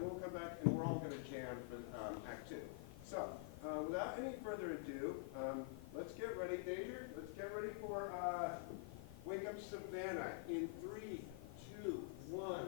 then we'll come back and we're all going to jam for Act 2. So, without any further ado, let's get ready, Deja. Let's get ready for Wake Up Savannah in 3, 2, 1.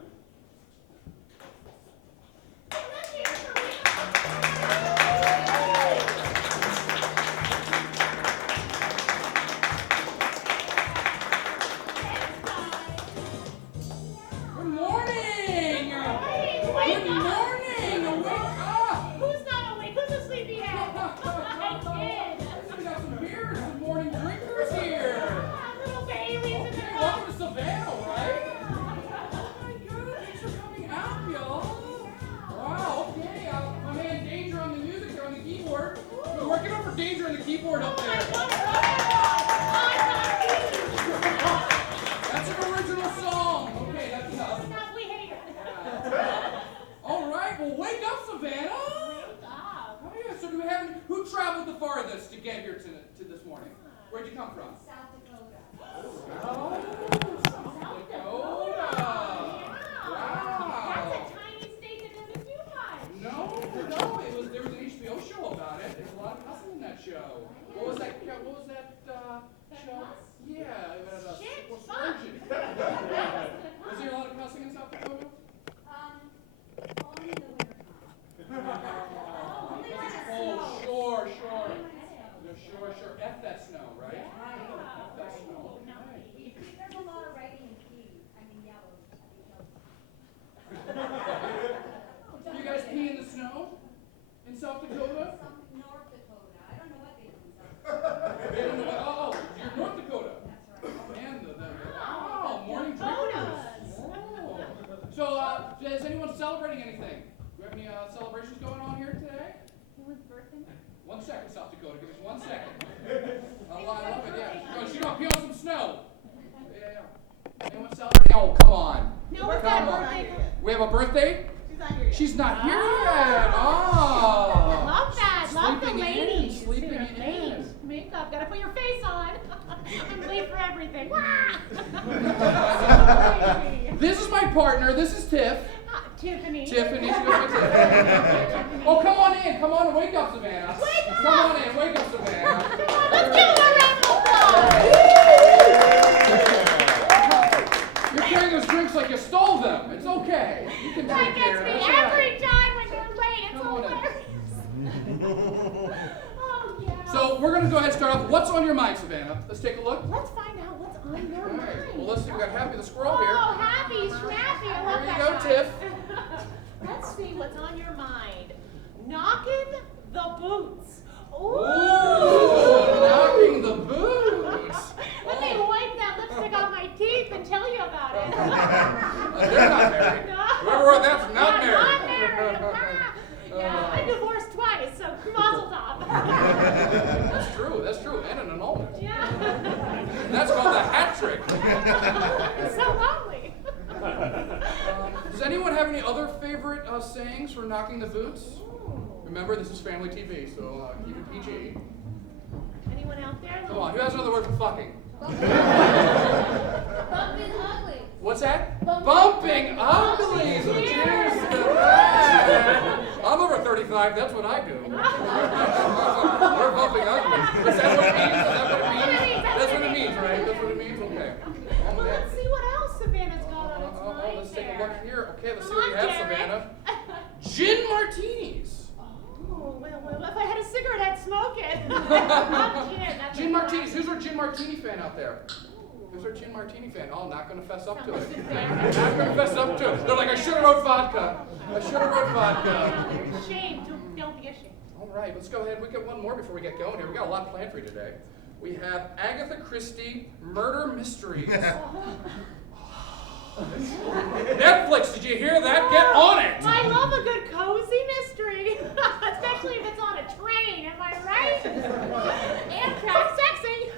Who traveled the farthest to get here to this morning? Where'd you come from? South Dakota. Oh, South Dakota. Wow. That's a tiny state that doesn't do much. No, there was an HBO show about it. There's a lot of cussing in that show. What was that show? Yeah, it was Shit, Surgeon. Was there a lot of cussing in South Dakota? Only in the wintertime. Oh, sure. Sure. F that snow, right? F that snow. Okay. There's a lot of writing in pee. I mean, yellow. You guys pee in the snow? In South Dakota? Some North Dakota. I don't know what they do in South Dakota. Oh, you're North Dakota. That's right. Oh, man, morning drinkers. Oh. So, is anyone celebrating anything? Do we have any celebrations going on here today? Who's birthday? 1 second, South Dakota. Give us 1 second. I love it, yeah. No, she don't peel some snow. Yeah. Anyone celebrating? Oh, come on. No, we've got a birthday. We have a birthday? She's not here yet. She's not here yet. Oh. Love that. Love the ladies. Sleeping in. Makeup. Gotta put your face on. I'm late for everything. Wah! This is my partner. This is Tiff. Tiffany. Tiffany. Oh, come on in. Come on and wake up, Savannah. Come on in. Wake up, Savannah. Come on, let's give them a round of applause. You're carrying those drinks like you stole them. It's okay. You can That take care gets of me it. every time when you're late. It's Come on in. hilarious. Oh, yeah. So we're going to go ahead and start off. What's on your mind, Savannah? Let's take a look. Let's find out what's on your All right. mind. Well, let's see. We got Happy the squirrel here. Oh, happy, snappy. I love Here that you go, guy. Tiff. Let's see what's on your mind. Knocking the boots. Ooh, knocking the boots. Let me wipe that lipstick off my teeth and tell you about it. They're not married. No. Whoever wrote that's not married. Not married. Yeah, I'm divorced twice, so mazel tov. That's true. And an annulment. Yeah. That's called a hat trick. It's so lonely. Does anyone have any other favorite sayings for knocking the boots? Remember, this is family TV, so keep it PG. Anyone out there? Come on, who has another word for fucking? Bumping ugly. What's that? Bumping uglies. Cheers to that. I'm over 35. That's what I do. We're bumping uglies. Is that what it means? Is that what it means? That's what it means, right? That's what it means? Okay. Well, let's see what else Savannah's got on its mind Let's take a there. look here. Okay, let's see Come what you on, have, Derek. Savannah. Gin martinis. Oh, well, if I had a cigarette, I'd smoke it. Love gin. That's Gin a martinis. Who's our gin martini fan out there? Who's our gin martini fan? Oh, not going to fess up to it. Someone's Not going to fess up to it. They're like, I should have wrote vodka. Shame. Don't be ashamed. All right, let's go ahead. We got one more before we get going here. We got a lot planned for you today. We have Agatha Christie Murder Mysteries. Netflix, did you hear that? Get on it! I love a good cozy mystery, especially if it's on a train. Am I right? And track sexy.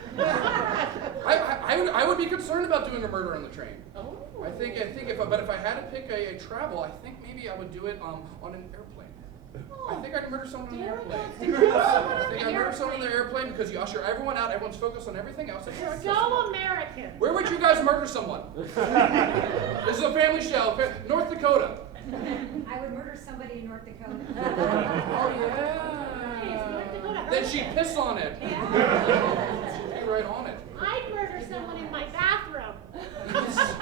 I would be concerned about doing a murder on the train. Oh. I think if I had to pick a travel, I think maybe I would do it on an airplane. I think I'd murder someone on an airplane. I think I'd murder someone on the airplane because you usher everyone out, everyone's focused on everything else. So American. Where would you guys murder someone? This is a family show. North Dakota. I would murder somebody in North Dakota. Oh, Hey, it's North Dakota. yeah. Then she'd piss on it. Yeah. She'd be right on it. I'd murder someone in my bathroom. Psycho!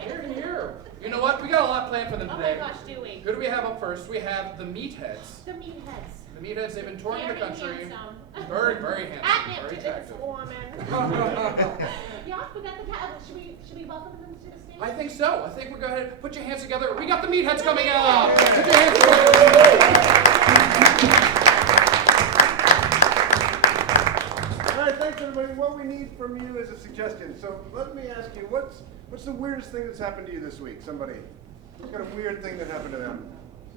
Here, here. You know what? We got a lot planned for them Oh my today. gosh, do we? Who do we have up first? We have the Meatheads. The meatheads. The Meatheads, they've been touring the Very country. handsome. Very, very handsome. Catnip Very to this attractive. woman. Yeah, we got the cat. Should we welcome them to the stage? I think so. I think we'll go ahead and put your hands together. We got the Meatheads coming up. Put your hands together. All right, thanks everybody. What we need from you is a suggestion. So let me ask you, what's the weirdest thing that's happened to you this week? Somebody, who's got a weird thing that happened to them?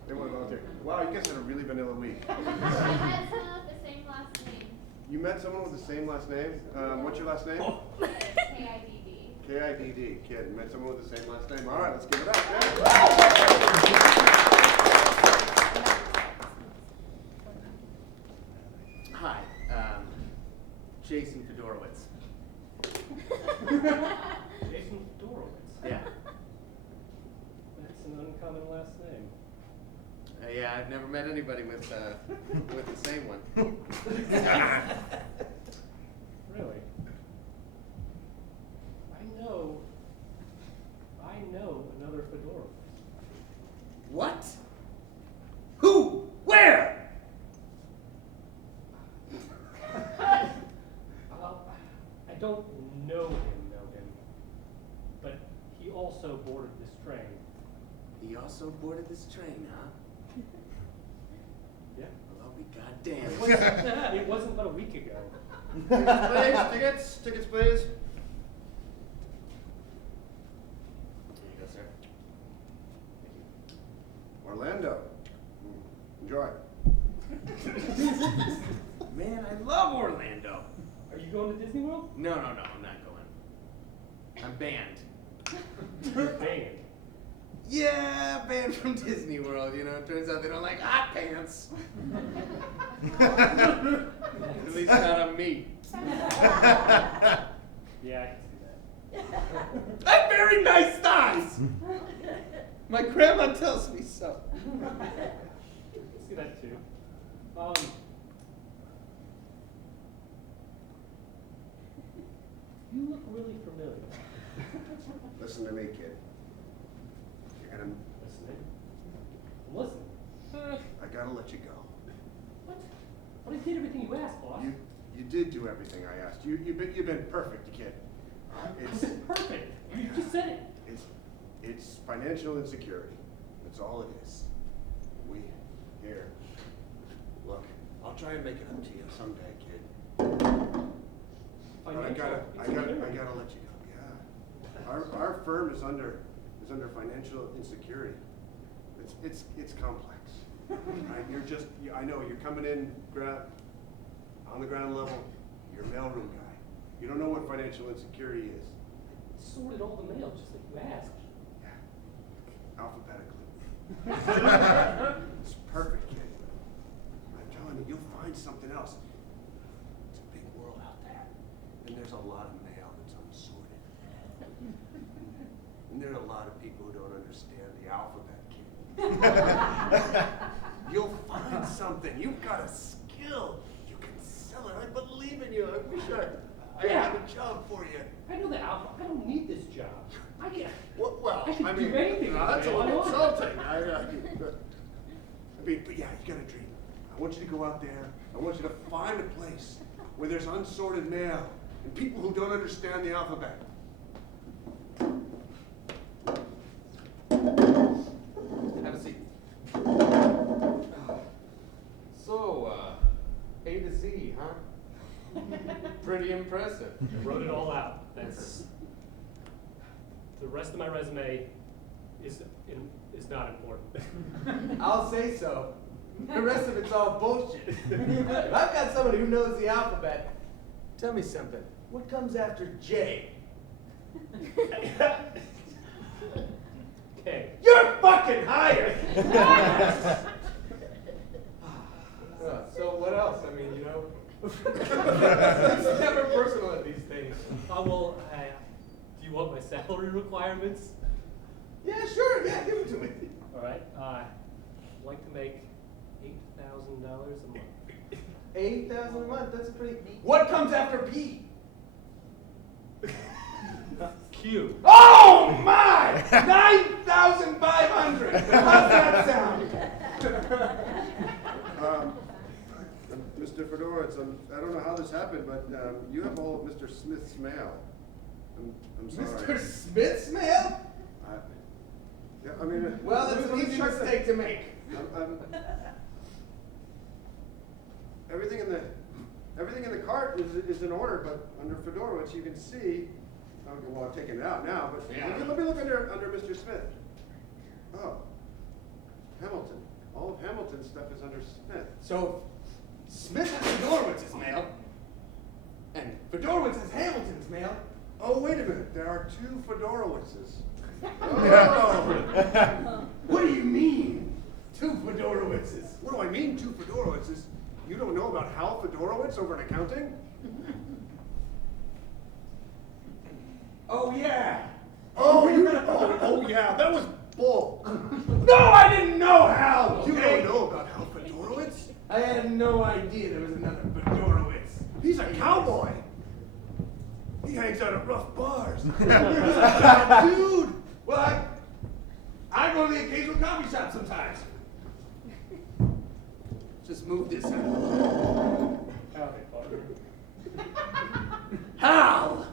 They want to volunteer. Wow, you guys had a really vanilla week. I had someone with the same last name. You met someone with the same last name? What's your last name? K-I-D-D. K-I-D-D. Kid, met someone with the same last name. All right, let's give it up. Hi, Jason Fedorowicz. Jason Fedorowicz. Yeah. That's an uncommon last name. Yeah, I've never met anybody with the same one. Really? I know another Fedorowicz. What? Who? Where? I don't know him, but he also boarded this train. He also boarded this train, huh? Yeah. Well, I'll be goddamn. It wasn't but a week ago. Tickets, please. Here you go, sir. Orlando. Enjoy. Man, I love Orlando. Are you going to Disney World? No, I'm not going. I'm banned. You're banned. Yeah, banned from Disney World, you know. It turns out they don't like hot pants. At least not on me. Yeah, I can see that. I have very nice thighs. My grandma tells me so. I can see that too. You look really familiar. Listen to me, kid. You're gonna. Listening? I'm listening. I gotta let you go. What? But I did everything you asked, boss. You did do everything I asked. You've been perfect, kid. It's Perfect. You just said it. it's financial insecurity. That's all it is. Here. Look, I'll try and make it up to you someday, kid. But I gotta let you go. Yeah. Our firm is under financial insecurity. It's complex. Right? I know you're coming in on the ground level. You're a mailroom guy. You don't know what financial insecurity is. Sorted all the mail just like you asked. Yeah. Alphabetically. It's perfect, kid. I'm telling you, you'll find something else. It's a big world out there. And there's a lot of mail that's unsorted. And there are a lot of people who don't understand the alphabet, kid. You'll find something. You've got a skill. You can sell it. I believe in you. I wish I had a job for you. I know that, Alpha. I don't need this job. I can. Well, I can I mean, do anything. that's a Why little not? insulting. I mean, but yeah, you got a dream. I want you to go out there. I want you to find a place where there's unsorted mail and people who don't understand the alphabet. Have a seat. So, A to Z, huh? Pretty impressive. I wrote it all out. That's the rest of my resume is not important. I'll say so. The rest of it's all bullshit. If I've got somebody who knows the alphabet, tell me something. What comes after J? Okay. You're fucking hired! So what else? I mean, you know, it's never personal at these things. Do you want my salary requirements? Yeah, sure. Yeah, give it to me. All right. I'd like to make $8,000 a month. 8,000 a month. That's pretty. What comes after P? Q. Oh my! 9,500. How's that sound? Mr. Fedorowicz, I don't know how this happened, but you have all of Mr. Smith's mail. I'm sorry. Mr. Smith's mail? Yeah, I mean. Well, it's let an me easy check that. mistake to make. Everything in the cart is in order, but under Fedorowicz you can see. Okay, well, I've taken it out now, but Yeah. let me look under Mr. Smith. Oh, Hamilton. All of Hamilton's stuff is under Smith. So, Smith has Fedorowicz's mail, and Fedorowicz has Hamilton's mail. Oh, wait a minute. There are two Fedorowiczes. Oh. What do you mean, two Fedorowiczes? What do I mean, two Fedorowiczes? You don't know about Hal Fedorowicz over in accounting? Oh yeah. Oh, yeah, that was bull. No, I didn't know Hal. You okay? don't know about Hal Fedorowicz? I had no idea there was another Fedorowicz. He's a cowboy. He hangs out at rough bars. Dude. Well, I go to the occasional coffee shop sometimes. Just move this out. Howdy, partner. Hal.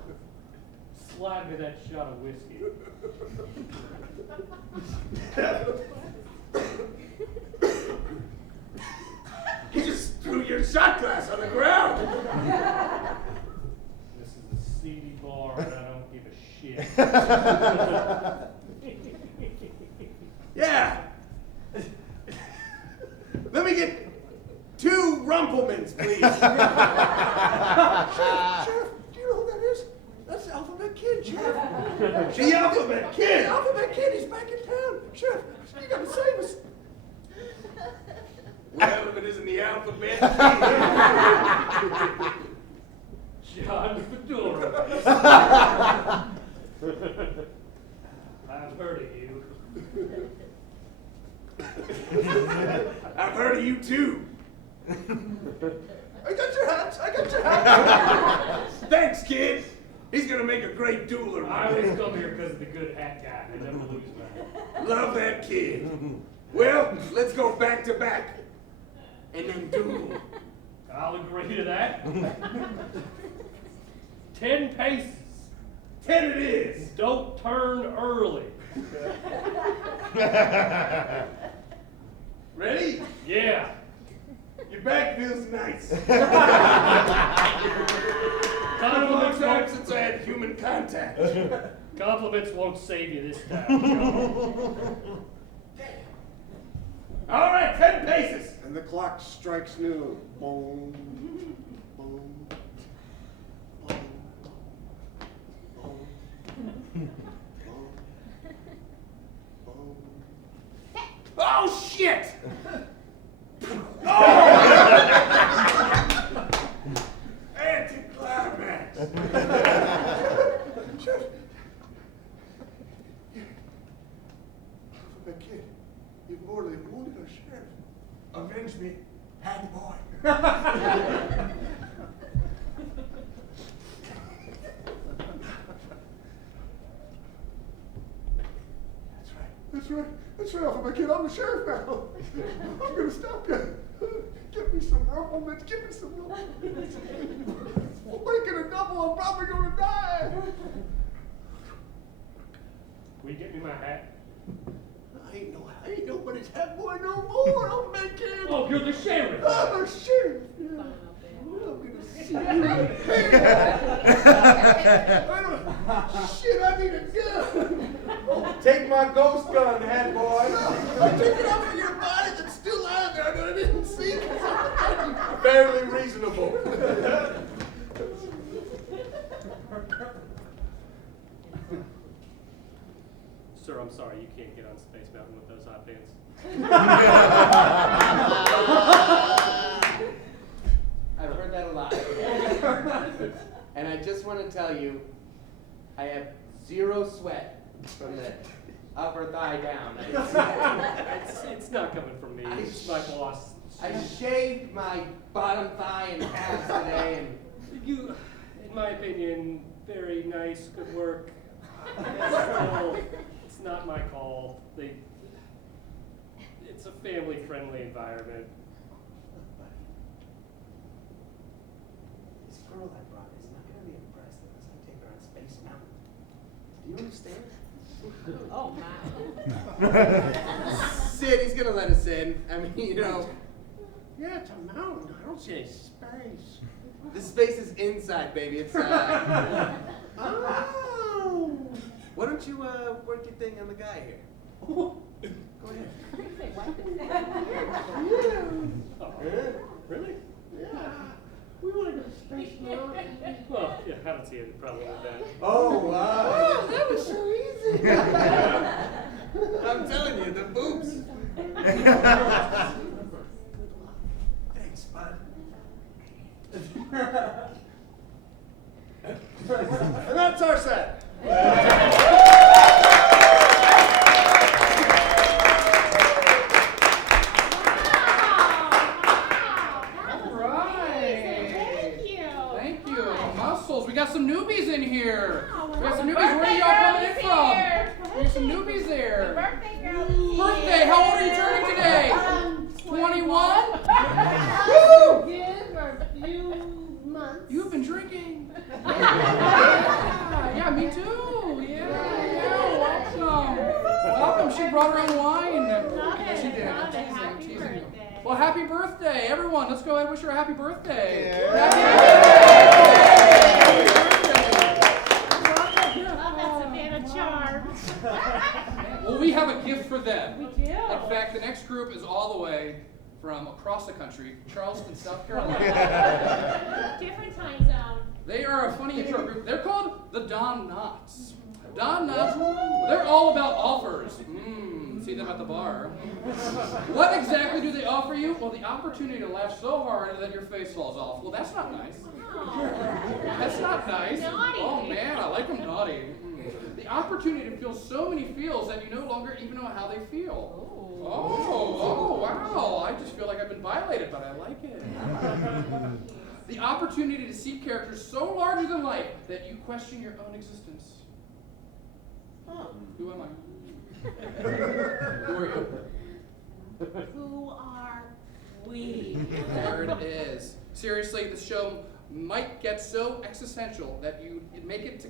Slide me that shot of whiskey. You just threw your shot glass on the ground. This is a seedy bar and I don't give a shit. Yeah. Let me get 2 Rumplemans, please. Sheriff, do you know who that is? That's the Alphabet Kid, Sheriff. The Alphabet Kid. The Alphabet Kid, he's back in town. Sheriff, you gotta save us. Well, if it isn't the Alphabet John Fedora. I've heard of you. I've heard of you too. I got your hat. Thanks, kid. He's gonna make a great dueler. I always come here because of the good hat guy. I never lose mine. Love that kid. Well, let's go back to back. And then duel. I'll agree to that. 10 paces. 10 it is. Don't turn early. Ready? Yeah. Your back feels nice. Compliments Long time won't, since I had human contact. compliments won't save you this time, Joe. All right, 10 paces. And the clock strikes noon. Boom, boom, boom, boom, boom. Oh, shit! Oh! Anticlimax! Sheriff. Alphabet Kid, you've mortally wounded our sheriff. Avenge me, hat boy. That's right, Alphabet Kid. I'm the sheriff now. I'm gonna stop you. Give me some Rumplemans. Give me some Rumplemans. We're making a double. I'm probably gonna die. Will you get me my hat? I ain't nobody's head boy no more. Alphabet Kid. Oh, you're the sheriff. I'm a sheriff. Yeah. I'm gonna see you. Shit, I need a gun. Take my ghost gun, hat boy. I took it off of your body that's still lying there, but I didn't see it. Fairly reasonable. Sir, I'm sorry, you can't get on Space Mountain with those hot pants. I've heard that a lot. And I just want to tell you, I have zero sweat from that. upper thigh down. It's not coming from me. It's my boss. I shaved my bottom thigh and calves today, and You, in my opinion, very nice, good work. Still, it's not my call. It's a family-friendly environment. this girl I brought is not going to be impressed unless I take her on Space Mountain. Do you understand? Oh, my. Sid, he's going to let us in. I mean, you know. Yeah, it's a mountain. I don't see any space. The space is inside, baby. It's Oh. Why don't you work your thing on the guy here? Go ahead. Really? Yeah. We want to go to Space Mountain. Well, yeah, I don't see any problem with that. Oh wow! Oh, that was so easy. I'm telling you, the boobs. Thanks, bud. And that's our set. Thank you. Muscles. We got some newbies in here. We got some newbies. Where are Birthday y'all coming girl in is from? here. There's some newbies there. Birthday girl. Birthday. How old are you turning today? 21? Good for a few months. You've been drinking. Yeah, me too. Yeah. Welcome. Welcome. She brought her own wine. Yeah, she did. I'm teasing, I'm Happy teasing you. birthday. Well, happy birthday, everyone. Let's go ahead and wish her a happy birthday. Yeah. Happy birthday. Love that Savannah charm. Well, we have a gift for them. We do. In fact, the next group is all the way from across the country, Charleston, South Carolina. Different time zone. They are a funny intro group. They're called the Don Knotts. Don Knotts, they're all about offers. See them at the bar. What exactly do they offer you? Well, the opportunity to laugh so hard that your face falls off. Well, that's not nice. That's not nice. Naughty. Oh man, I like them naughty. The opportunity to feel so many feels that you no longer even know how they feel. Oh, wow. I just feel like I've been violated, but I like it. The opportunity to see characters so larger than life that you question your own existence. Who am I? Who are you? Who are we? There it is. Seriously, the show might get so existential that you'd make it to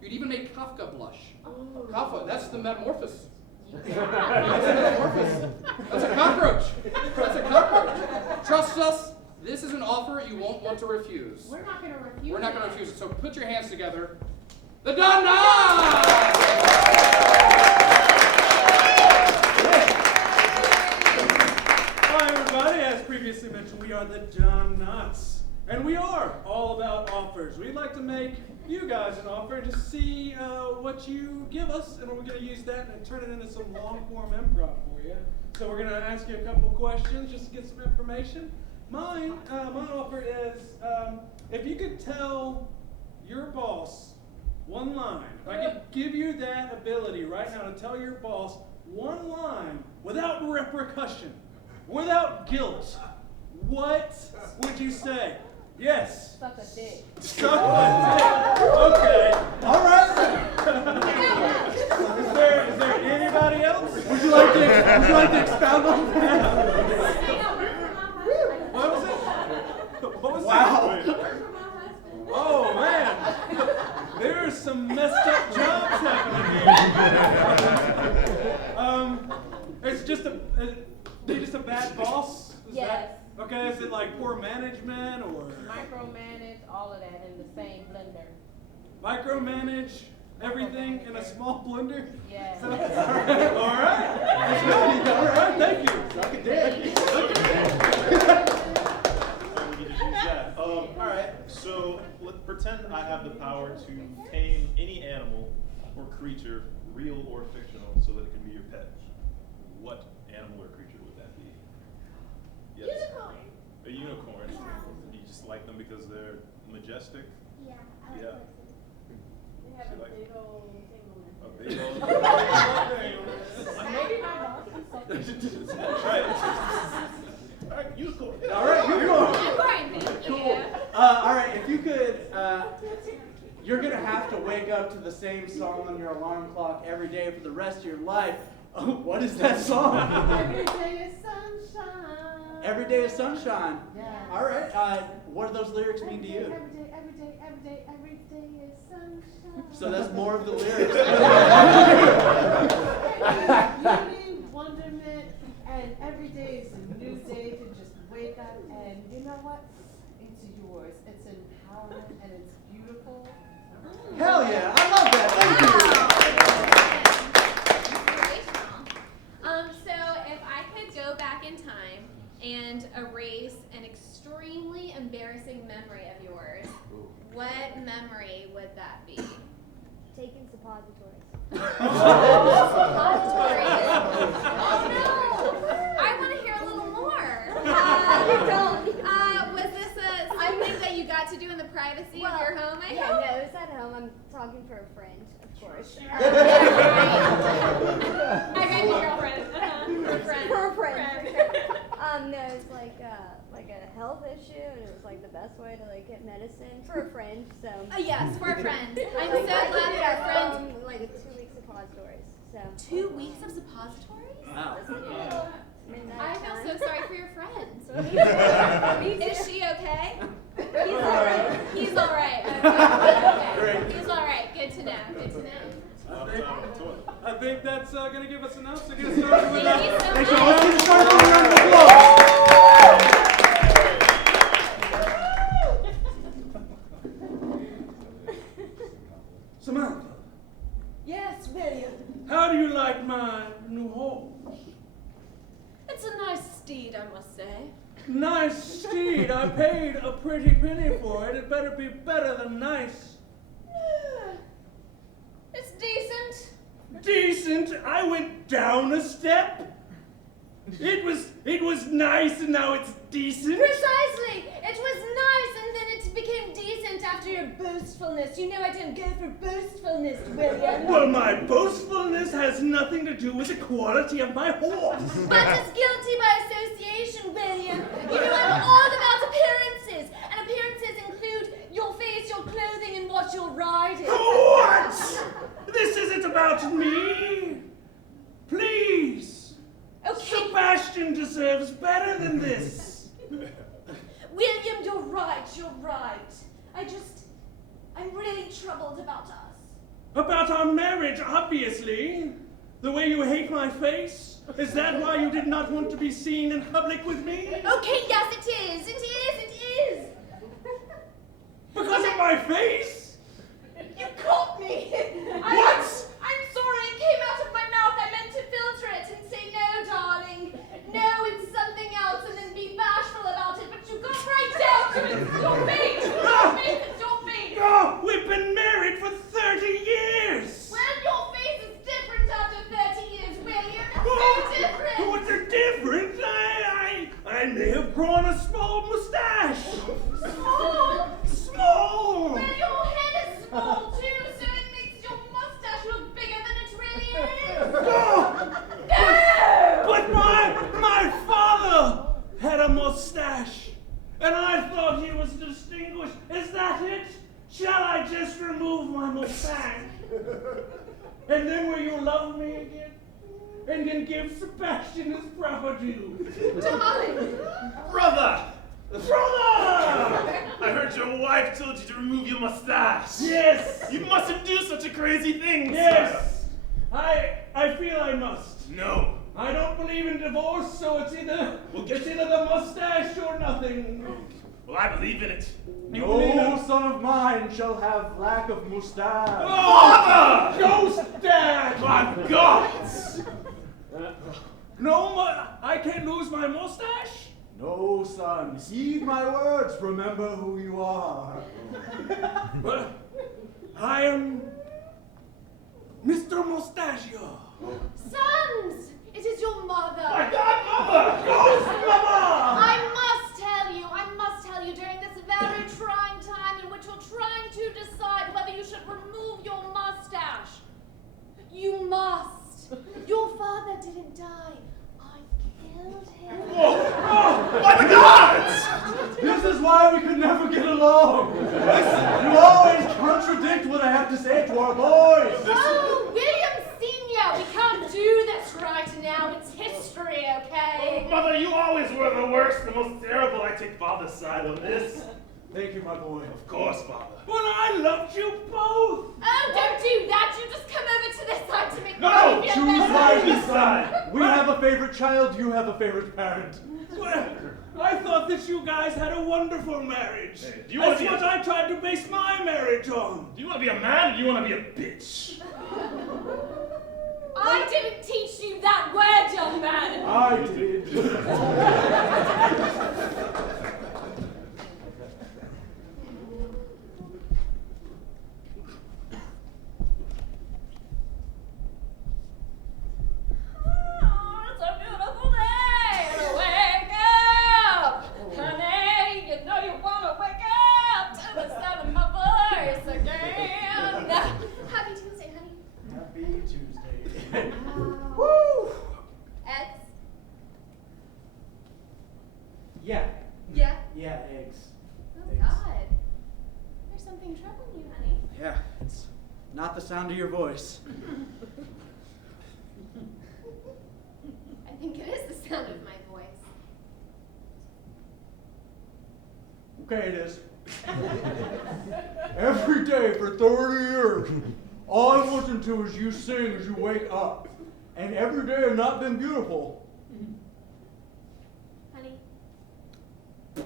you'd even make Kafka blush. Kafka, that's the metamorphosis. That's a metamorphosis. That's a cockroach. That's a cockroach. Trust us, this is an offer you won't want to refuse. We're not going to refuse. We're not going to refuse it, so put your hands together. The Don Knotts! Hi everybody, as previously mentioned, we are the Don Knotts. And we are all about offers. We'd like to make you guys an offer and just see what you give us, and we're going to use that and turn it into some long-form improv for you. So we're going to ask you a couple questions just to get some information. My offer is, if you could tell your boss one line, if I could give you that ability right now to tell your boss one line without repercussion, without guilt, what would you say? Yes. Suck a dick. Suck a dick. Okay. All right. Is there anybody else? Would you like to expound on that? What was it? What was that? Oh man. There's some messed up jobs happening here. It's just they're just a bad boss? Is Yes. that- okay, is it like poor management or Micromanage all of that in the same blender. micromanage everything in a small blender? Yes. All right. All right, thank you. Suck a dick. We can just use that. All right. So let's pretend I have the power to tame any animal or creature, real or fictional, so that it can be your pet. What animal or creature would that be? Yes. Unicorn. A unicorn. You just like them because they're majestic. Yeah, Yeah. They have a big old A thing on big it. old. Maybe my boss is something. Right. All right, unicorn. All right, you're going. Cool. All right, if you could, you're gonna have to wake up to the same song on your alarm clock every day for the rest of your life. What is that song? Every day is sunshine. Every day is sunshine. Yeah. All right. What do those lyrics mean to you? Every day is sunshine. So that's more of the lyrics. Beauty, wonderment, and every day is a new day to just wake up and you know what? It's yours. It's empowerment and it's beautiful. Hell yeah! I love that. Thank you. So if I could go back in time and erase an extremely embarrassing memory of yours, what memory would that be? Taking suppositories. Suppositories? Oh no! I want to hear a little more. Was this something that you got to do in the privacy of your home, I Yeah, hope? no, it was at home. I'm talking for a friend, of course. I got your girlfriend. For a friend. No, it's like a health issue, and it was like the best way to like get medicine for a friend. So. Yes, for a friend. I'm so glad that our friend. Like 2 weeks suppositories. So. 2 weeks of suppositories? Wow. I feel so sorry for your friend. Me too. Is she okay? He's alright. He's alright. Okay. Great. He's alright. Good to know. Good to know. I think that's gonna give us enough to get started with Thank you so Thanks, much. let's get started with a round of applause. Samantha, Yes, William. how do you like my new home? It's a nice steed, I must say. Nice steed. I paid a pretty penny for it. It better be better than nice. It's decent. Decent? I went down a step. It was nice and now it's decent. Precisely. It was nice and then it became decent after your boastfulness. You know I didn't go for boastfulness, William. Well, my boastfulness has nothing to do with the quality of my horse. But it's guilty by association, William. You know I'm all about appearances. And appearances include your face, your clothing, and what you're riding. What? This isn't about me. Please. Okay. Sebastian deserves better than this. William, you're right, you're right. I'm really troubled about us. About our marriage, obviously. The way you hate my face? Is that why you did not want to be seen in public with me? Okay, yes, it is. It is. Because of my face? You caught me. What? I'm sorry, it came out of my mouth. I meant to filter it and say, no, darling. No, it's something else, and then be bashful about it, but you got right down to it. Your face. It's your face. Oh, we've been married for 30 years. Well, your face is different after 30 years, William. It's so different. What's the difference? I may have grown a small mustache. Small. Well, your head is small, too, so it makes your mustache look bigger than it really is. But my father had a mustache, and I thought he was distinguished. Is that it? Shall I just remove my mustache? And then will you love me again? And then give Sebastian his proper due. Darling. Brother! Brother! I heard your wife told you to remove your mustache. Yes! You mustn't do such a crazy thing, Yes! sir. I feel I must. No. I don't believe in divorce, so it's either the mustache or nothing. Well, I believe in it. No son of mine shall have lack of mustache. Father! Ghost dad! My God! I can't lose my mustache? No, son. Heed my words. Remember who you are. But I am Mr. Mustachio. Sons! It is your mother. My godmother! Ghost mama! I must tell you, during this very trying time in which you're trying trying to decide whether you should remove your mustache. You must. Your father didn't die. I killed him. Oh, by the gods! This is why we could never get along. You always contradict what I have to say to our boys. Oh, William Sr., we can't do this right now. It's history, okay? Oh, Mother, you always were the worst, the most terrible. I take Father's side on this. Thank you, my boy. Of course, Father. But I loved you both. Oh, don't do that. You just come over to this side to make No, me feel choose better. wisely, This side. We have a favorite child, you have a favorite parent. Well, I thought that you guys had a wonderful marriage. Hey, do you wanna That's be what a- I tried to base my marriage on. Do you want to be a man or do you want to be a bitch? I didn't teach you that word, young man. I did. Oh, it's a beautiful day to wake up. Honey, you know you want to wake up to the sound of my voice again. Happy Tuesday, honey. Happy Tuesday. Woo! Eggs? Yeah, Yeah. yeah, eggs. Oh, Eggs. God. There's something troubling you, honey. Yeah, it's not the sound of your voice. I think it is the sound of my voice. Okay, it is. Every day for 30 years, all I listen to is you sing as you wake up. And every day has not been beautiful. Honey, is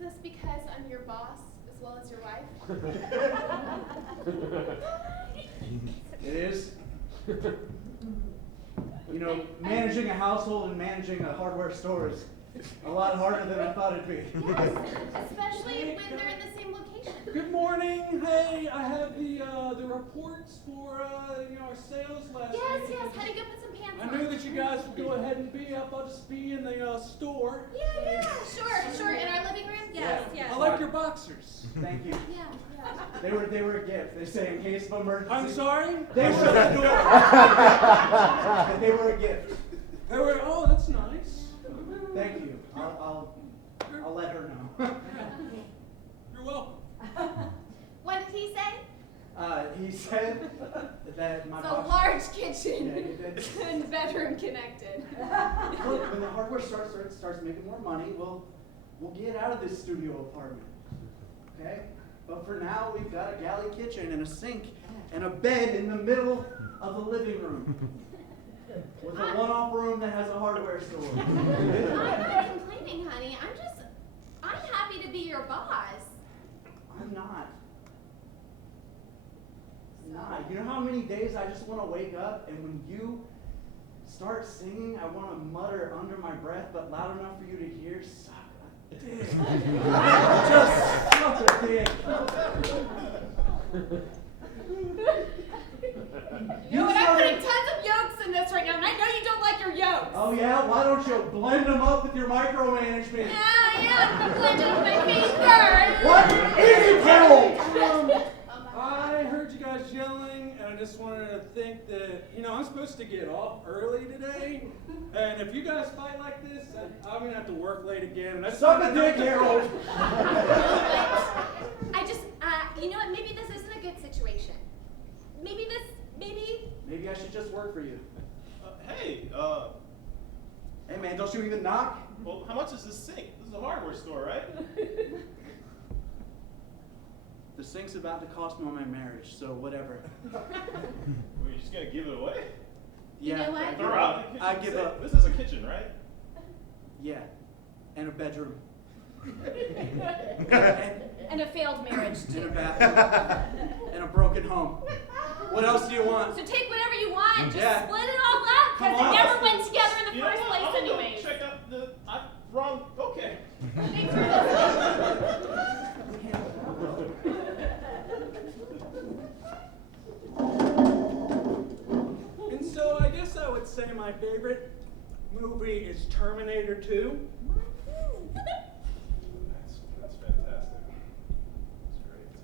this because I'm your boss as well as your wife? It is. You know, managing a household and managing a hardware store is a lot harder than I thought it'd be. Yes, especially when they're in the same location. Good morning. Hey, I have the reports for our sales last Yes, week. yes, honey, go put some pants I on. knew that you guys would go ahead and be up. I'll just be in the store. Yeah, sure, in our living room? Yes, yes. I like your boxers. Thank you. Yeah, yeah. They were a gift. They say in case of emergency. I'm sorry? They were the door. They were a gift. They were, oh, that's nice. Thank you. I'll let her know. You're welcome. What did he say? He said that my It's a box. large kitchen Yeah, he did. and bedroom connected. Look, when the hardware starts making more money, we'll get out of this studio apartment. Okay? But for now, we've got a galley kitchen and a sink and a bed in the middle of the living room. With a one-off room that has a hardware store. I'm not complaining, honey. I'm happy to be your boss. I'm not. Nah, you know how many days I just want to wake up and when you start singing, I want to mutter under my breath, but loud enough for you to hear, suck a dick. Just suck a dick. You know what? I'm putting tons of yolks in this right now, and I know you don't like your yolks. Oh yeah? Why don't you blend them up with your micromanagement? Yeah, I'm blending with my fingers. What? Easy, Carol! I heard you guys yelling, and I just wanted to think that, I'm supposed to get off early today, and if you guys fight like this, I'm going to have to work late again. And I just Suck a wanted to dick, know- Harold! I just, you know what? Maybe this isn't a good situation. Maybe. Maybe I should just work for you. Hey, Hey man, don't you even knock? well, how much is this sink? This is a hardware store, right? The sink's about to cost me my marriage, so whatever. Were you just gonna give it away? You know what? Throw out the kitchen I give sink. up. This is a kitchen, right? Yeah. And a bedroom. And a failed marriage, And a too. bathroom. And a broken home. What else do you want? So take whatever you want, just Yeah. split it all up, Come because on. it never went together in the You know first what? place I'm gonna go anyways. check out the, I'm wrong, okay. Thanks for listening. And so I guess I would say my favorite movie is Terminator 2. That's fantastic. That's great.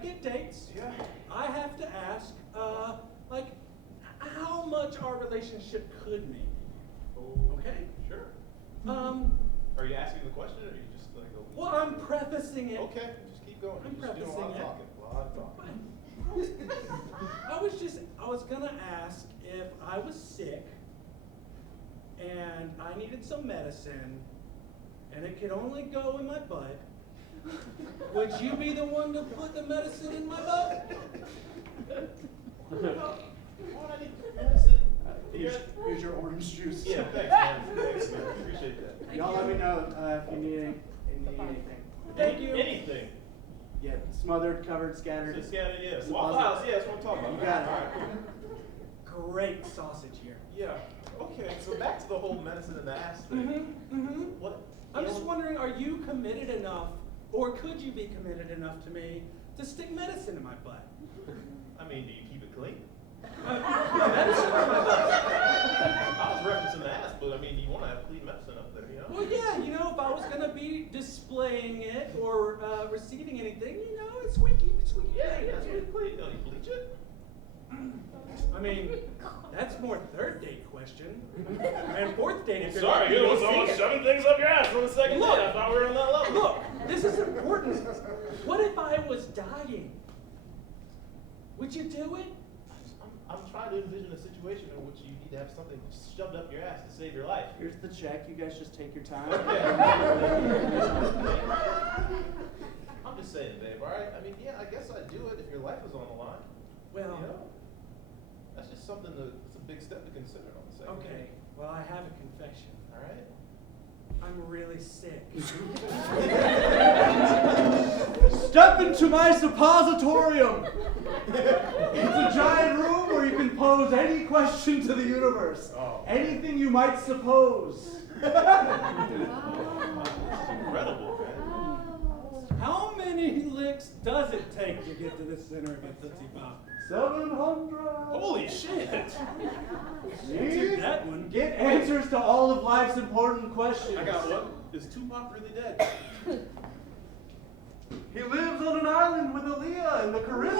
second dates, Yeah. I have to ask, like, how much our relationship could maybe be. Okay? Sure. Mm-hmm. Are you asking the question, or are you just gonna go? Well, I'm prefacing it. Okay, just keep going. I'm You're just doing a lot of prefacing it. talking. A lot of talking. I was gonna ask if I was sick and I needed some medicine and it could only go in my butt, would you be the one to put the medicine in my butt? Why would I need medicine? Here's your orange juice. Yeah, thanks, man. Thanks, man. Appreciate that. Y'all let me know if you need anything. Thank you. Anything. Yeah, smothered, covered, scattered. Just scanning, yeah. It's a Waffle puzzle. House, yeah, that's what I'm talking about. You got it. All right. Great sausage here. Yeah. Okay, so back to the whole medicine in the ass thing. Mm-hmm, mm-hmm. What? I'm just wondering, are you committed enough, or could you be committed enough to me to stick medicine in my butt? I mean, do you keep it clean? Medicine in my butt. I was referencing the ass, but I mean, you want to have clean medicine up there, you know? Well, yeah, you know, if I was gonna be displaying it or receiving anything, you know, it's squeaky, clean. Yeah, it's really clean. No, you bleach it? I mean, that's more third date question. And fourth date if Sorry, you're you lucky, was you'll see almost it. shoving things up your ass on the second Look. date. I thought we were on that level. Look, this is important. What if I was dying? Would you do it? I'm trying to envision a situation in which you need to have something shoved up your ass to save your life. Here's the check. You guys just take your time. I'm just saying, babe, all right? I mean, yeah, I guess I'd do it if your life was on the line. Well, You know? That's just something it's a big step to consider on the second okay. date. Well, I have a confession. All right? I'm really sick. Step into my suppositorium. It's a giant room where you can pose any question to the universe. Oh. Anything you might suppose. Incredible, man. How many licks does it take to get to the center of a Tootsie Pop? 700. Holy shit! See? That one. Get answers to all of life's important questions. I got one. Is Tupac really dead? He lives on an island with Aaliyah in the Caribbean.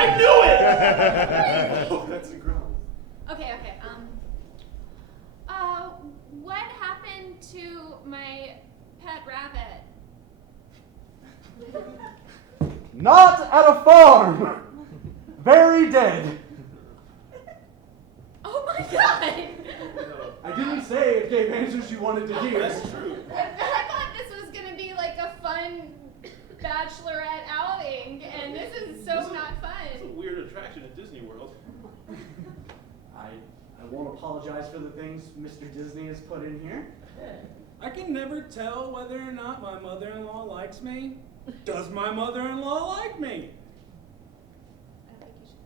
I knew it! Oh, that's incredible. Okay. What happened to my pet rabbit? Not at a farm. Very dead. Oh my god! I didn't say it gave answers you wanted to hear. That's true. I thought this was gonna be like a fun bachelorette outing, and this is so not It's a fun. weird attraction at Disney World. I won't apologize for the things Mr. Disney has put in here. I can never tell whether or not my mother-in-law likes me. Does my mother-in-law like me? I don't think you should.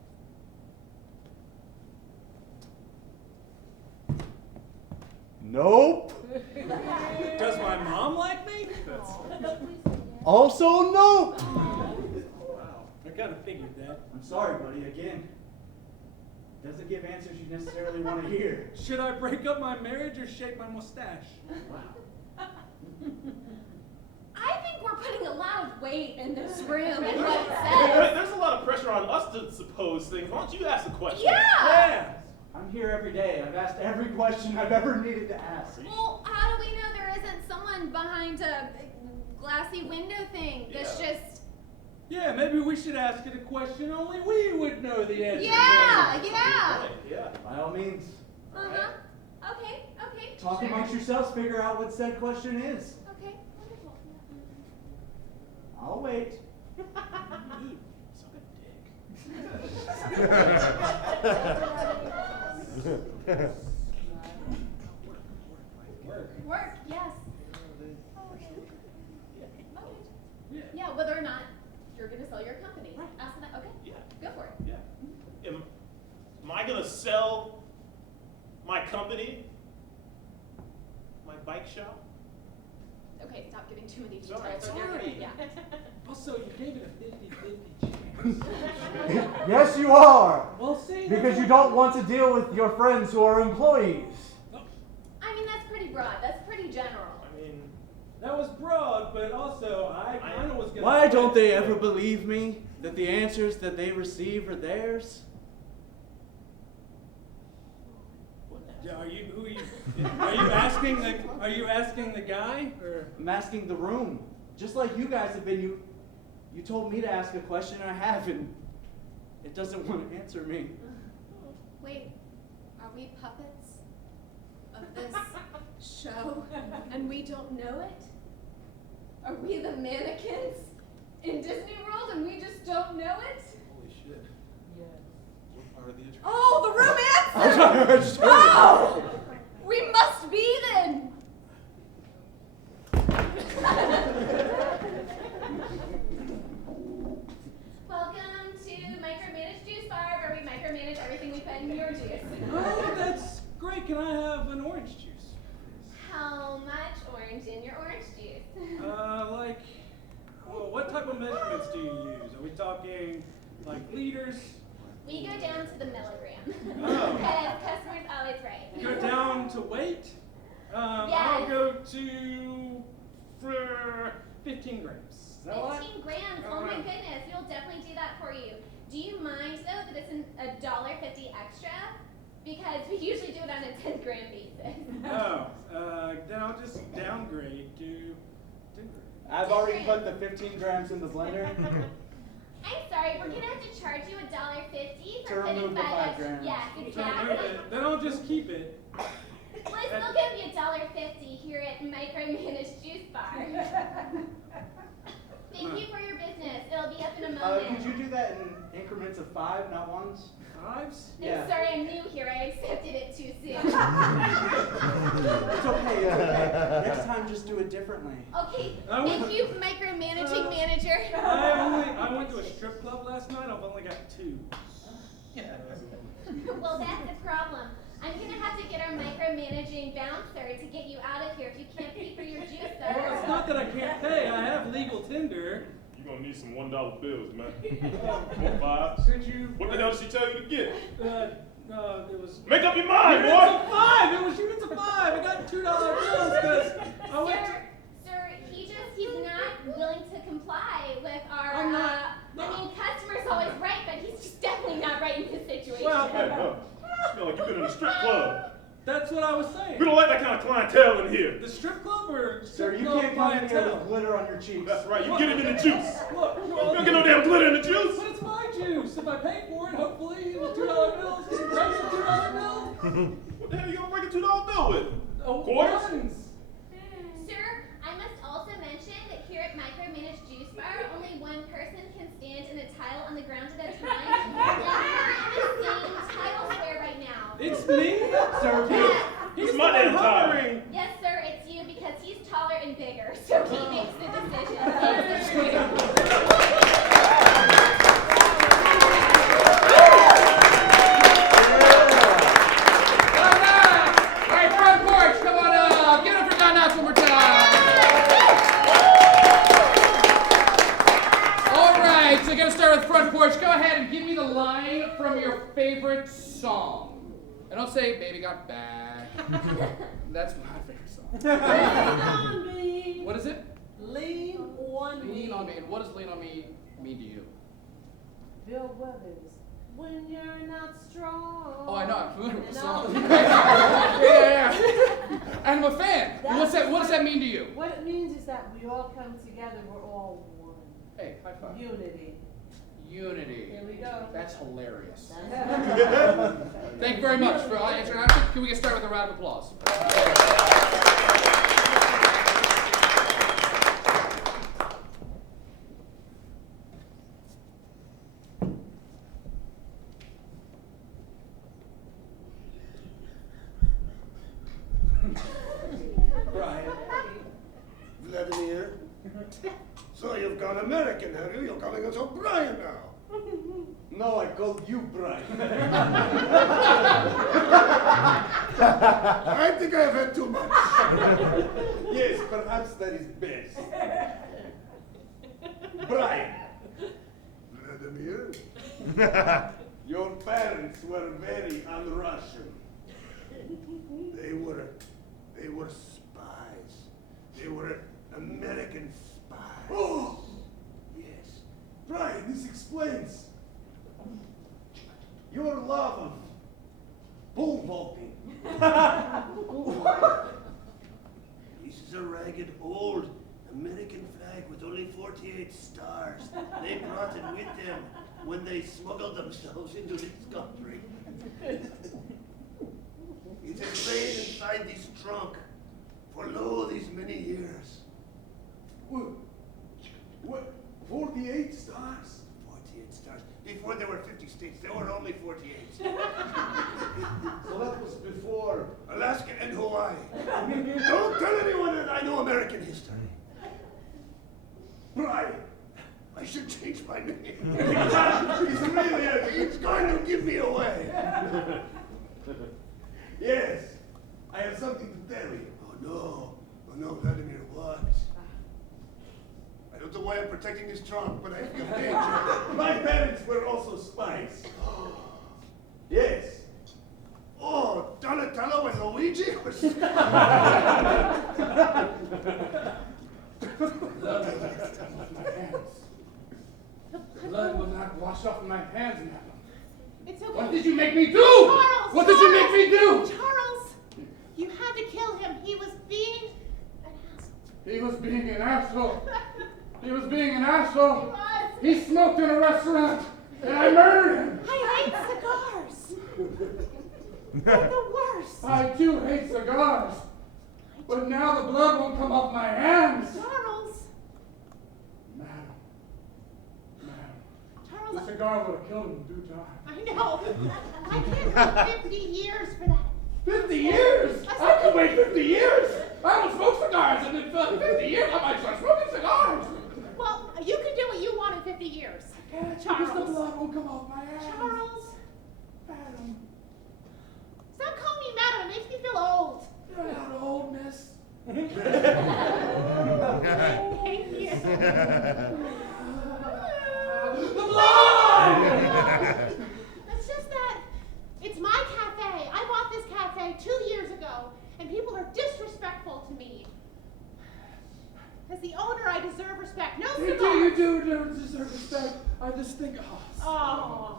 Nope. Does my mom like me? Also nope. Wow, I kind of figured that. I'm sorry, buddy, again. Doesn't give answers you necessarily want to hear. Should I break up my marriage or shake my mustache? I think we're putting a lot of weight in this room and what it Right, says. there's a lot of pressure on us to suppose things. Why don't you ask the question? Yeah! Yeah! I'm here every day. I've asked every question I've ever needed to ask. Well, how do we know there isn't someone behind a glassy window thing that's Yeah. just... Yeah, maybe we should ask it a question only we would know the answer to. Yeah! Right, yeah. By all means, Uh-huh. Okay. talk sure. amongst yourselves, figure out what said question is. Okay, wonderful. I'll wait. Dude, suck a dick. Work, yes. Okay. Yeah, whether or not you're going to sell your company. Ask them that. Okay. Yeah. Go for it. Yeah. Am I gonna sell my company? My bike shop? Okay, stop giving too many details. Sorry, or they're gonna- sorry. Yeah. Also, you gave it a 50-50 chance. Yes, you are. Well, see, Because you don't want to deal with your friends who are employees. I mean, that's pretty broad. That's pretty general. I mean, That was broad, but also I kind of was gonna. Why don't they ever believe me that the answers that they receive are theirs? Yeah, are you asking the guy or? I'm asking the room. Just like you guys have been, you told me to ask a question and I have, and it doesn't want to answer me. Wait, are we puppets of this show and we don't know it? Are we the mannequins in Disney World and we just don't know it? Holy shit. What part of the intro? Oh, the room I'm answer! sorry. Oh! We must be then! Welcome to Micromanage Juice Bar, where we micromanage everything we put in your juice. Oh, that's great. Can I have an orange juice? How much orange in your orange juice? What type of measurements do you use? Are we talking like liters? We go down to the milligram. Oh. Because customers always right. Go down to weight? I'll Yes. go to 15 grams. Is that all right? 15 grams, oh my goodness, we'll definitely do that for you. Do you mind though that it's $1.50 extra? Because we usually do it on a 10-gram basis. Oh, then I'll just downgrade to 10 grams. I've already put the 15 grams in the blender. I'm sorry, we're gonna have to charge you $1.50 To for putting remove the 5 grams. Yes, So exactly. then I'll just keep it. Well, it's still gonna be $1.50 here at Micromanage Juice Bar. Thank you for your business. It'll be up in a moment. Could you do that in increments of 5, not ones? Fives? Yeah. I'm sorry, I'm new here. I accepted it too soon. It's okay, it's okay. Next time, just do it differently. Okay, I went- thank you, micromanaging manager. I went to a strip club last night. I've only got 2. Well, that's the problem. I'm gonna have to get our micromanaging bouncer to get you out of here if you can't pay for your juice, sir. Well, it's not that I can't pay. I have legal tender. You're gonna need some $1 bills, man. 5. Could you? What the hell did she tell you to get? It was. Make up your mind, Units boy! of 5. It was units of 5. I got $2 bills because I went. Sir, he's not willing to comply with our, I'm not- customer's always right, but he's just definitely not right in this situation. Well, Hey, huh. You smell like you've been in a strip club. That's what I was saying. We don't like that kind of clientele in here. The strip club or Sir, strip you club can't come in here clientele? with glitter on your cheeks. That's right, you get it in the juice. Look, You don't get no damn glitter in the juice. But it's my juice. If I pay for it, hopefully the $2 bills can break the $2 bill. What the hell you gonna break a $2 bill with? Oh, Quarters? ones. Sir, I must also mention that here at Micromanage Juice Bar, only one person can stand in a tile on the ground at a time. And you're in the same tile square right now. It's me? Sir, Yes. He's It's my the one damn tile. hovering. Yes, sir, it's you because he's taller and bigger, so he makes the decision. Thanks, sir. All right, front porch, come on up. Give it up for Don Knotts one more time. All right, so gonna start with front porch. Go ahead and give me the line from your favorite song. And don't say "Baby Got Back." That's my favorite song. On me. What is it? Lean on me. Lean on me. And what does lean on me mean to you? Bill Weathers. When you're not strong. Oh, I know. I'm familiar with the No. song. yeah. And I'm a fan. What does that mean to you? What it means is that we all come together. We're all one. Hey, high five. Unity. Unity. Here we go. That's hilarious. That's Thank you very much for answering that. Can we get started with a round of applause? Brian. Vladimir. So you've gone American, have you? You're calling us O'Brien now. No, I called you Brian. I think I've had too much. Yes, perhaps that is best. Brian, Vladimir? your parents were very un-Russian. They were spies. They were American spies. Oh! Yes. Brian, this explains your love of pole vaulting. This is a ragged old American flag with only 48 stars. They brought it with them when they smuggled themselves into this country. It has lain inside this trunk for lo these many years. What? 48 stars? 48 stars. Before there were 50 states, there were only 48. So that was before. Alaska and Hawaii. Don't tell anyone that I know American history. Brian! I should change my name. He's really It's going to give me away. Yes, I have something to tell you. Oh no, Vladimir, what? I don't know why I'm protecting this trunk, but I feel danger. My parents were also spies. Yes. Oh, Donatello and Luigi? Blood will not wash off my hands, madam. It's okay. What did you make me do? Charles! What did you make me do? Charles! You had to kill him. He was being an asshole. He was being an asshole. He was being an asshole. He was. He smoked in a restaurant, and I murdered him. I hate cigars. They're the worst. I too hate cigars. But now the blood won't come off my hands. Charles. Madam. Charles. The cigar would have killed him in due time. I know. I can't wait 50 years for that. 50 years? I could wait 50 years. I don't smoke cigars, and in 50 years I might start smoking cigars. Well, you can do what you want in 50 years. Because the Charles. blood won't come off my hands. Charles. Madam. Stop calling me madam. It makes me feel old. You're not old, miss. Thank you. The blood! It's just that it's my cafe. I bought this cafe 2 years ago, and people are disrespectful to me. As the owner, I deserve respect. No You cigars. do deserve respect. I just think, Oh.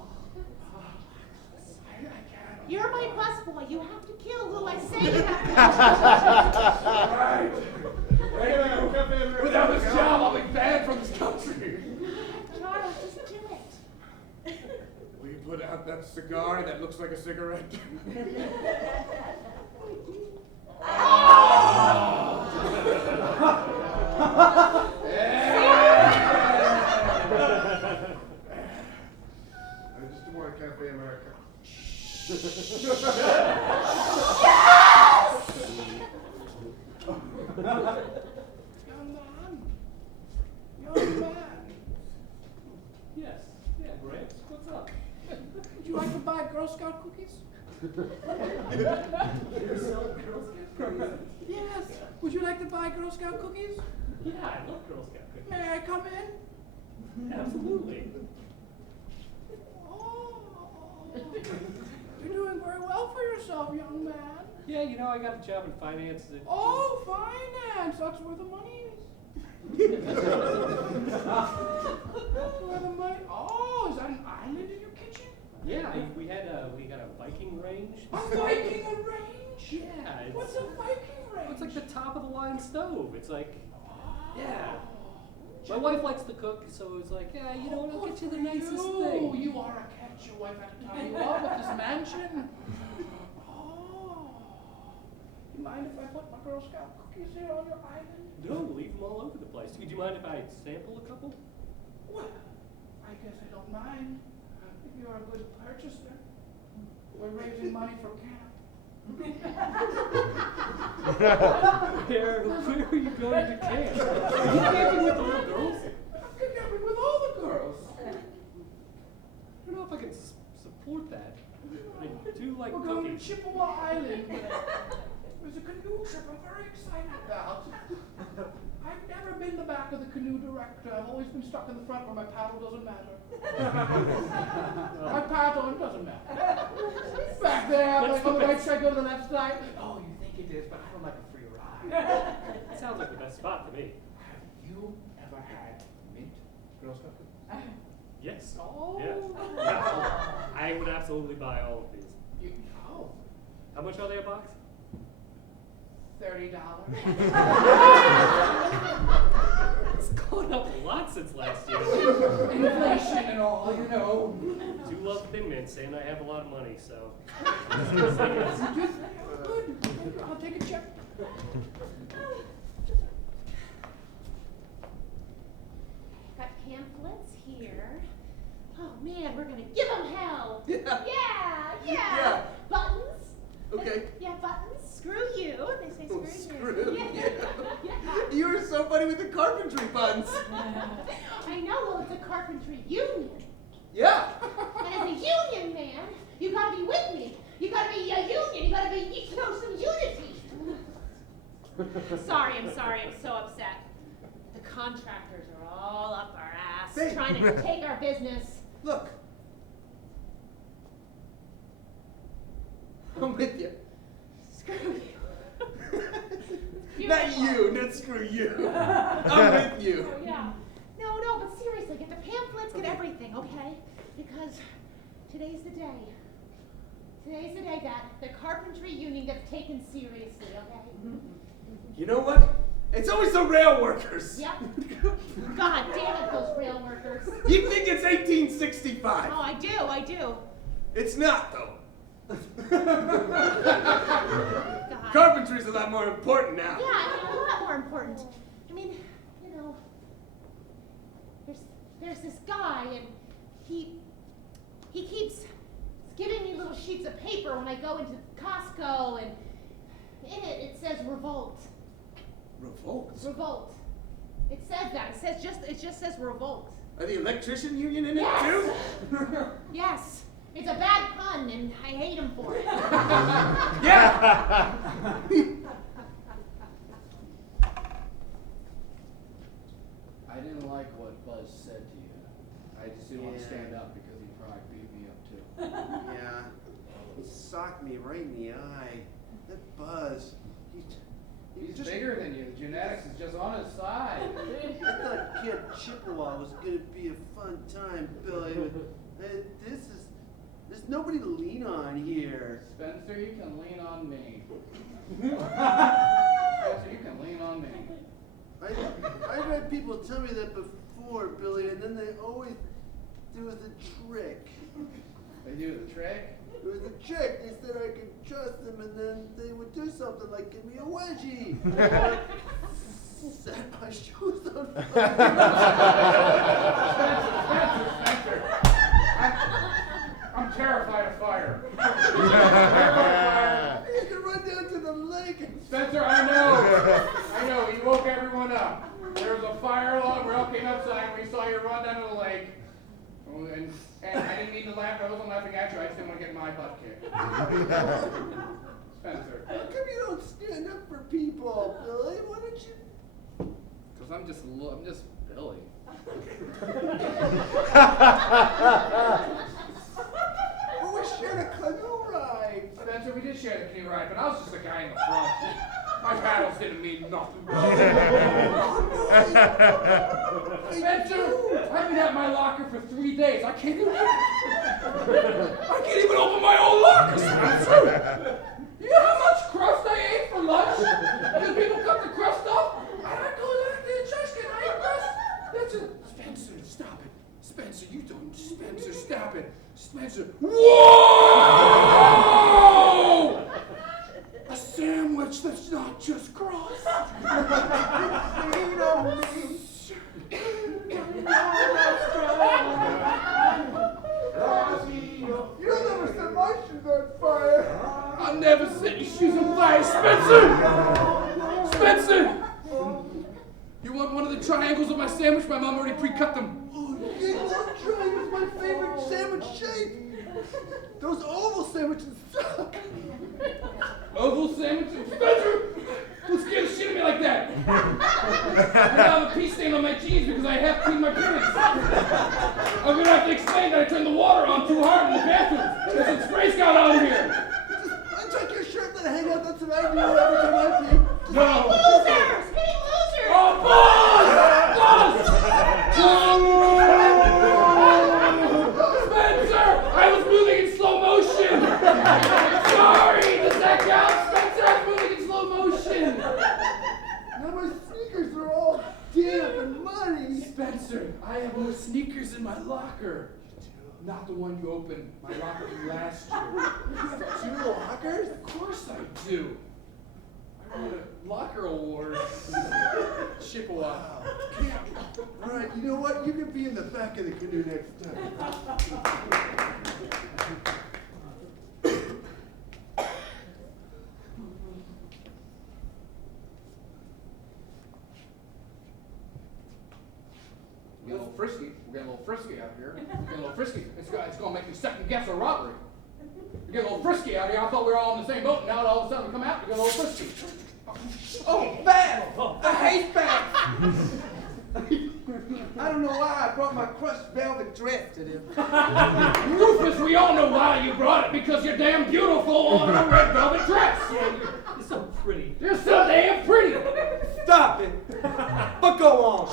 You're my busboy. You have to kill who I say you have to Right. Without this job, I'll be banned from this country. kill. Charles, just do it. Will you put out that cigar that looks like a cigarette? Just more Cafe America. Young man. Yes. Yeah, Gramps. What's up? Would you like to buy Girl Scout cookies? Yes. Would you like to buy Girl Scout cookies? Yeah, I love Girl Scout cookies. May I come in? Absolutely. Oh. You're doing very well for yourself, young man. Yeah, you know, I got a job in finance. Oh, finance. That's where the money is. Where the money? Oh, is that an island in your kitchen? Yeah, we got a Viking range. A Viking range? Yeah. What's a Viking range? It's like the top of the line stove. It's like, yeah. My wife likes to cook, so it's like, yeah, you know what, I'll get you the nicest thing. You are a catch. Your wife had to tie you up with this mansion. Oh. You mind if I put my Girl Scout cookies here on your island? No, leave them all over the place. Do you mind if I sample a couple? Well, I guess I don't mind. If you're a good purchaser. We're raising money for camp. Where are you going to camp? Are you camping with the little girls? I'm camping with all the girls. I don't know if I can support that. I do like We're going to cookies. Chippewa Island. There's a canoe trip I'm very excited about. I've never been the back of the canoe director. I've always been stuck in the front where my paddle doesn't matter. My paddle, it doesn't matter. Back there, like on the right side, go to the left side. Oh, you think it is, but I don't like a free ride. That sounds like the best spot to me. you ever had mint Girl Scout cookies? Yes. Oh. Yes. Yeah. I would absolutely buy all of these. Oh. How much are they a box? $30. It's gone up a lot since last year. Inflation and all, you know. Do love Thin Mints, and I have a lot of money, so. Good. I'll take a check. Got pamphlets here. Oh man, we're gonna give them hell. Yeah. Yeah. Buttons. Okay. Yeah, buttons. Screw you. They say screw you. Screw you. Yeah. You were so funny with the carpentry buns. I know. Well, it's a carpentry union. Yeah. And as a union man, you gotta be with me. You gotta be a union. You gotta be, some unity. I'm sorry. I'm so upset. The contractors are all up our ass, Hey. trying to take our business. Look. I'm with you. Screw you. Not you, not screw you. I'm with you. Oh, yeah. No, but seriously, get the pamphlets, get everything, okay? Because today's the day. Today's the day that the carpentry union gets taken seriously, okay? You know what? It's always the rail workers. Yep. God damn it, those rail workers. You think it's 1865? Oh, I do. It's not, though. God. Carpentry's a lot more important now. Yeah, I mean, a lot more important. I mean, there's this guy, and he keeps giving me little sheets of paper when I go into Costco, and in it says revolt. Revolt? Revolt. It says that. It just says revolt. Are the electrician union in Yes. it too? Yes. It's a bad pun, and I hate him for it. Yeah. I didn't like what Buzz said to you. I just didn't want to stand up because he'd probably beat me up too. Yeah. He socked me right in the eye. That Buzz. He's bigger than you. The genetics is just on his side. I thought Kid Chippewa was gonna be a fun time, Billy. But there's nobody to lean on here. Spencer, you can lean on me. Spencer, you can lean on me. I've had people tell me that before, Billy, and then they always do the trick. They do the trick? It was the trick. They said I could trust them, and then they would do something like give me a wedgie. Or set my shoes on fire. Spencer. I'm terrified of fire. You had to run down to the lake. Spencer, I know. You woke everyone up. There was a fire alarm. We all came outside and we saw you run down to the lake. And I didn't mean to laugh. I wasn't laughing at you. I just didn't want to get my butt kicked. Spencer. How come you don't stand up for people, Billy? Why don't you? Because I'm just Billy. Well, we shared a canoe ride. Spencer, we did share the canoe ride, but I was just a guy in the front. My paddles didn't mean nothing. Spencer, I've been at my locker for 3 days. I can't even open my own locker, Spencer. You know how much crust I ate for lunch? When people cut the crust off, and I go to the trash can, I eat crust. That's it. Spencer, stop it. Spencer, you don't. Spencer, stop it. Spencer. Whoa! A sandwich that's not just crust. Lean on me. You'll never set my shoes on fire. I'll never set your shoes on fire, Spencer! Spencer! You want one of the triangles of my sandwich? My mom already pre-cut them. Oh, that triangle's my favorite sandwich shape. Those oval sandwiches suck. Oval sandwiches? Spencer! Don't scare the shit out of me like that! I now have a pee stain on my jeans because I half cleaned my pants. I'm gonna have to explain that I turned the water on too hard in the bathroom. There's some spray scout out here. Just untuck your shirt, let it hang out. That's what I do every time I pee. No. Losers! Hey, losers! Oh, Buzz! my locker. Not the one you opened. My locker from last year. Two lockers? Of course I do. I won a locker award. Chippewa. Wow. All right, you know what? You can be in the back of the canoe next time. We're getting a little frisky. We're getting a little frisky out here. We're getting a little frisky. It's going to make me second guess a robbery. We're getting a little frisky out here. I thought we were all in the same boat, and now all of a sudden we come out and we get a little frisky. Oh, Beth! I hate Beth! I don't know why I brought my crushed velvet dress to them. Rufus, we all know why you brought it, because you're damn beautiful on a red velvet dress. Yeah, you're so pretty. You're so damn pretty. Stop it! But go on.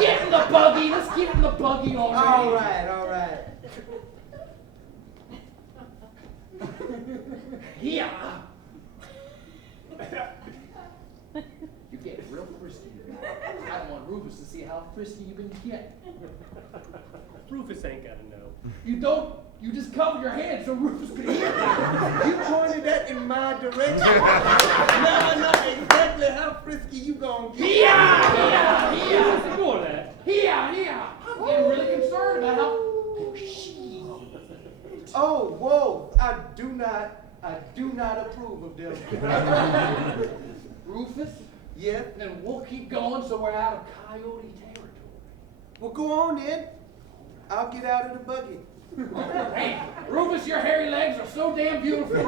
Get in the buggy. Let's get in the buggy already. All right, all right. Yeah. You get real frisky. I don't want Rufus to see how frisky you've been getting. Rufus ain't gotta know. You don't. You just cover your head so Rufus can hear. You pointed that in my direction. Now I know exactly how frisky you gonna get. Yeah. Ignore that. Yeah. I'm getting really concerned about how. Oh, whoa! I do not approve of them. Rufus? Yeah? Then we'll keep going so we're out of coyote territory. Well, go on then. I'll get out of the buggy. Hey, Rufus, your hairy legs are so damn beautiful.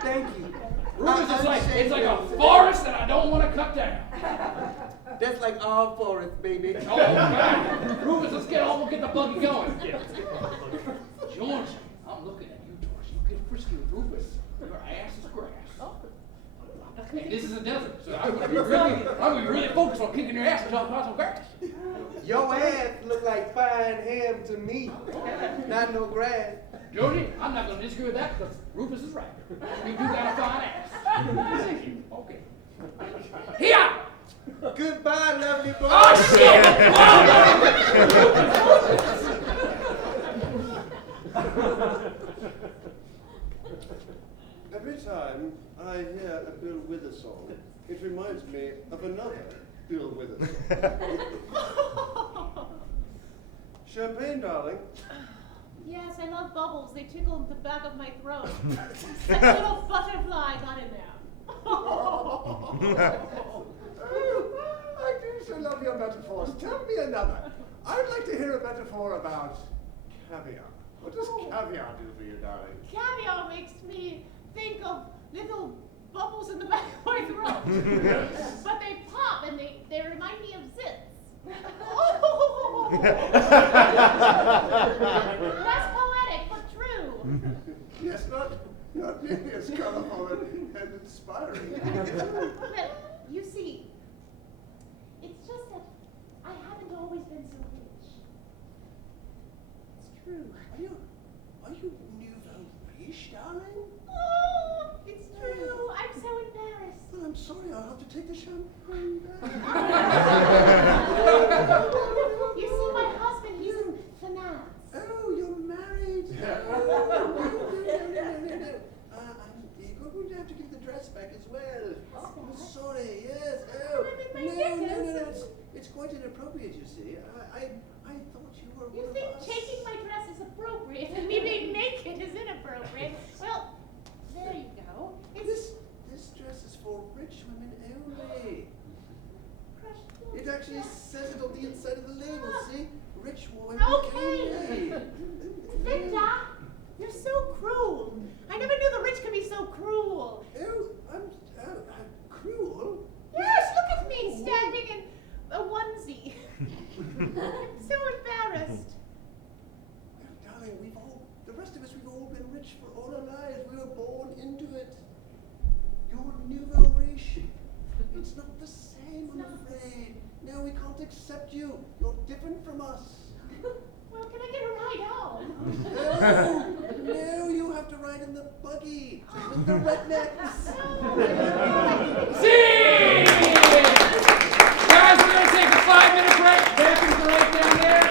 Thank you. Rufus, it's like a forest that I don't want to cut down. That's like all forest, baby. Oh, God. Rufus, we'll get the buggy going. Yeah, let's get on the buggy. George, I'm looking at you, George. You get frisky with Rufus. Your ass is grass. Hey, this is a desert, so I'm gonna be really focused on kicking your ass until I find some grass. Your ass look like fine ham to me. Not no grass. Georgie, I'm not gonna disagree with that because Rufus is right. You do got a fine ass. Thank you. Okay. Here! Goodbye, lovely boy. Oh, shit! Every time I hear a Bill Withers song, it reminds me of another Bill Withers song. Champagne, darling. Yes, I love bubbles. They tickle the back of my throat. Like a little butterfly got in there. I do so love your metaphors. Tell me another. I'd like to hear a metaphor about caviar. What does caviar do for you, darling? Caviar makes me think of little bubbles in the back of my throat. But they pop and they remind me of zits. Less poetic, but true. Yes, not nearly as colorful and inspiring. Well, you see, it's just that I haven't always been so rich. It's true. Are you nouveau riche, darling? Oh, it's true. I'm so embarrassed. Well, I'm sorry, I'll have to take the champagne back. You see, my husband, he's in finance. Oh, you're married. No. You're going to have to give the dress back as well. I'm sorry, yes. Oh, no. It's quite inappropriate, you see. I thought you were You one think of us. taking my dress is appropriate and me being naked is inappropriate? Well, there you go. This dress is for rich women only. It actually says it on the inside of the label, see? Rich women Okay. only. Victor, you're so cruel. I never knew the rich could be so cruel. Oh, I'm cruel? Yes, look at me standing in a onesie. I'm so embarrassed. Well, darling, the rest of us, we've all been rich for all our lives. We were born into it. You're nouveau riche. It's not the same, I'm afraid. No, we can't accept you. You're different from us. Well, can I get a ride home? No, you have to ride in the buggy with the rednecks. See! Guys, we're going to take a 5-minute break. Bathrooms are right down there.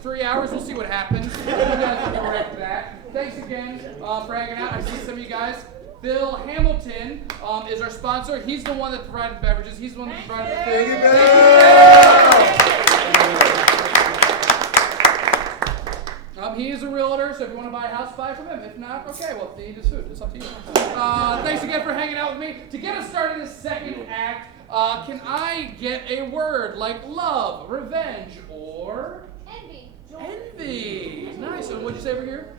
at 3 hours. We'll see what happens. You guys will be right back. Thanks again for hanging out. I see some of you guys. Bill Hamilton is our sponsor. He's the one that provided beverages. He's the one that provided the food. He is a realtor, so if you want to buy a house, buy from him. If not, okay, well, he eats food. It's up to you. Thanks again for hanging out with me. To get us started in the second act, can I get a word like love, revenge, or Envy. envy? Nice. So what'd you say over here?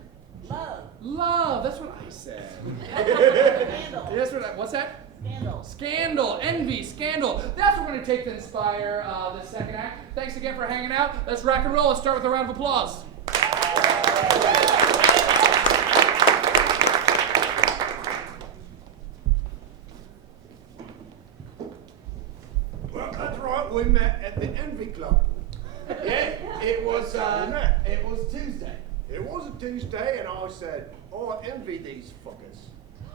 Love. Love. That's what I said. Scandal. That's what what's that? Scandal. Scandal. Envy. Scandal. That's what we're going to take to inspire the second act. Thanks again for hanging out. Let's rock and roll. Let's start with a round of applause. Well, that's right. We met at the Envy Club. Yeah, it was Tuesday. It was a Tuesday, and I said, "Oh, I envy these fuckers.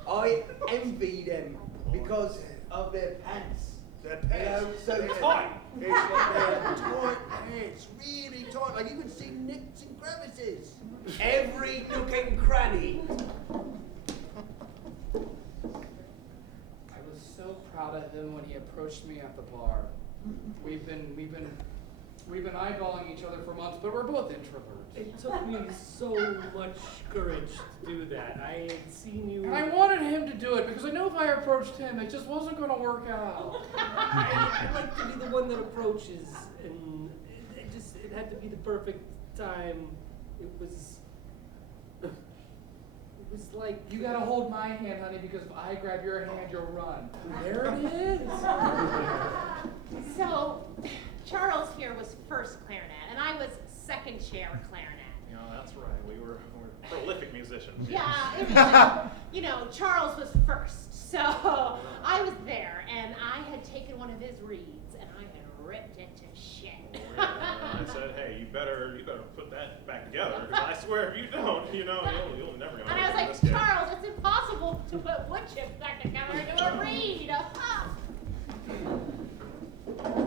I envy them because of their pants. Their You know, pants so yeah. tight. It's like they're tight pants, really tight. Like you can see nicks and crevices. Every nook and cranny. I was so proud of him when he approached me at the bar. We've been eyeballing each other for months, but we're both introverts. It took me so much courage to do that. I had seen you. And I wanted him to do it because I know if I approached him, it just wasn't going to work out. I'd like to be the one that approaches, and it had to be the perfect time. It was like You got to hold my hand, honey, because if I grab your hand, you'll run. There it is. So, Charles here was first clarinet, and I was second chair clarinet. You know, that's right. We're prolific musicians. Yeah, it was, you know, Charles was first, so I was there, and I had taken one of his reeds, and I had ripped it to shit. I said, hey, you better put that back together, because I swear if you don't, you'll never know. And I was like, Charles, it's impossible to put wood chips back together into a reed.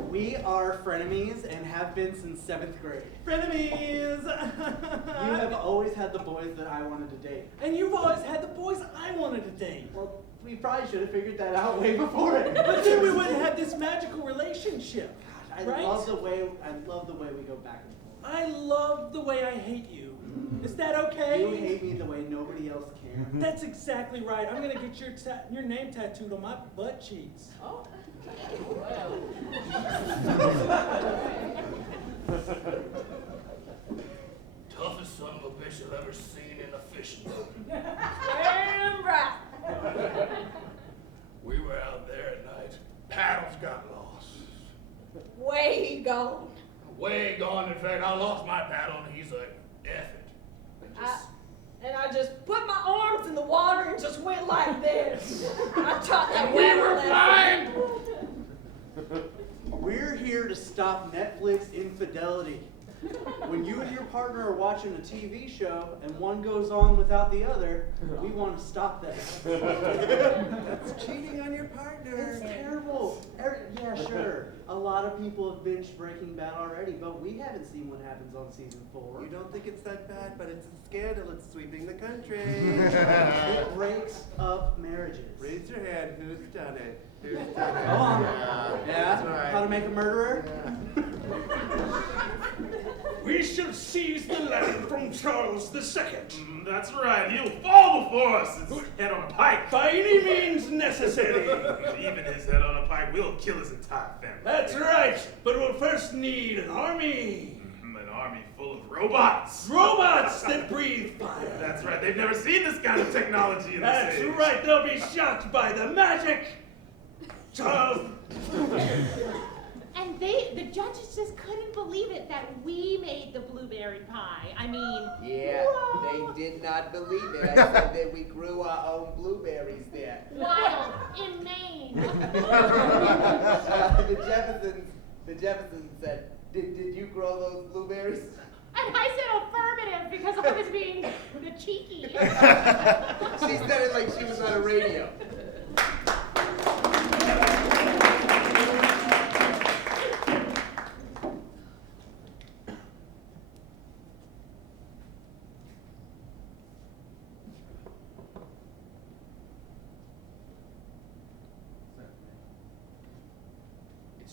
We are frenemies and have been since 7th grade. Frenemies! You have always had the boys that I wanted to date. And you've always had the boys I wanted to date. Well, we probably should have figured that out way before it. But then we wouldn't have this magical relationship. I right? love the way we go back and forth. I love the way I hate you. Is that okay? You hate me the way nobody else can. That's exactly right. I'm gonna get your name tattooed on my butt cheeks. Oh. Toughest son of a bitch I've ever seen in a fishing boat. Damn right. We were out there at night. Paddles got lost. Way gone. Way gone. In fact, I lost my paddle, and he's like, F it. And I just put my arms in the water and just went like this. I taught that We water were lesson. blind. We're here to stop Netflix infidelity. When you and your partner are watching a TV show and one goes on without the other, we want to stop that. That's cheating on your partner. It's terrible. Yeah, sure. A lot of people have binged Breaking Bad already, but we haven't seen what happens on season 4. You don't think it's that bad, but it's a scandal. It's sweeping the country. It breaks up marriages. Raise your hand. Who's done it? Who's done it? Go on. Yeah, Yeah? that's right. How to make a murderer? We shall seize the land from Charles II. That's right. He'll fall before us. His head on a pike. By any means necessary. Even his head on a pike, we'll kill his entire family. That's right. But we'll first need an army. An army full of robots. Robots that breathe fire. That's right. They've never seen this kind of technology in That's this age. right. They'll be shocked by the magic. Charles. And the judges just couldn't believe it that we made the blueberry pie. I mean, Yeah, whoa. they did not believe it. I said that we grew our own blueberries there. Wild in Maine. The Jeffersons said, did you grow those blueberries? And I said affirmative because I was being the cheeky. She said it like she was on a radio.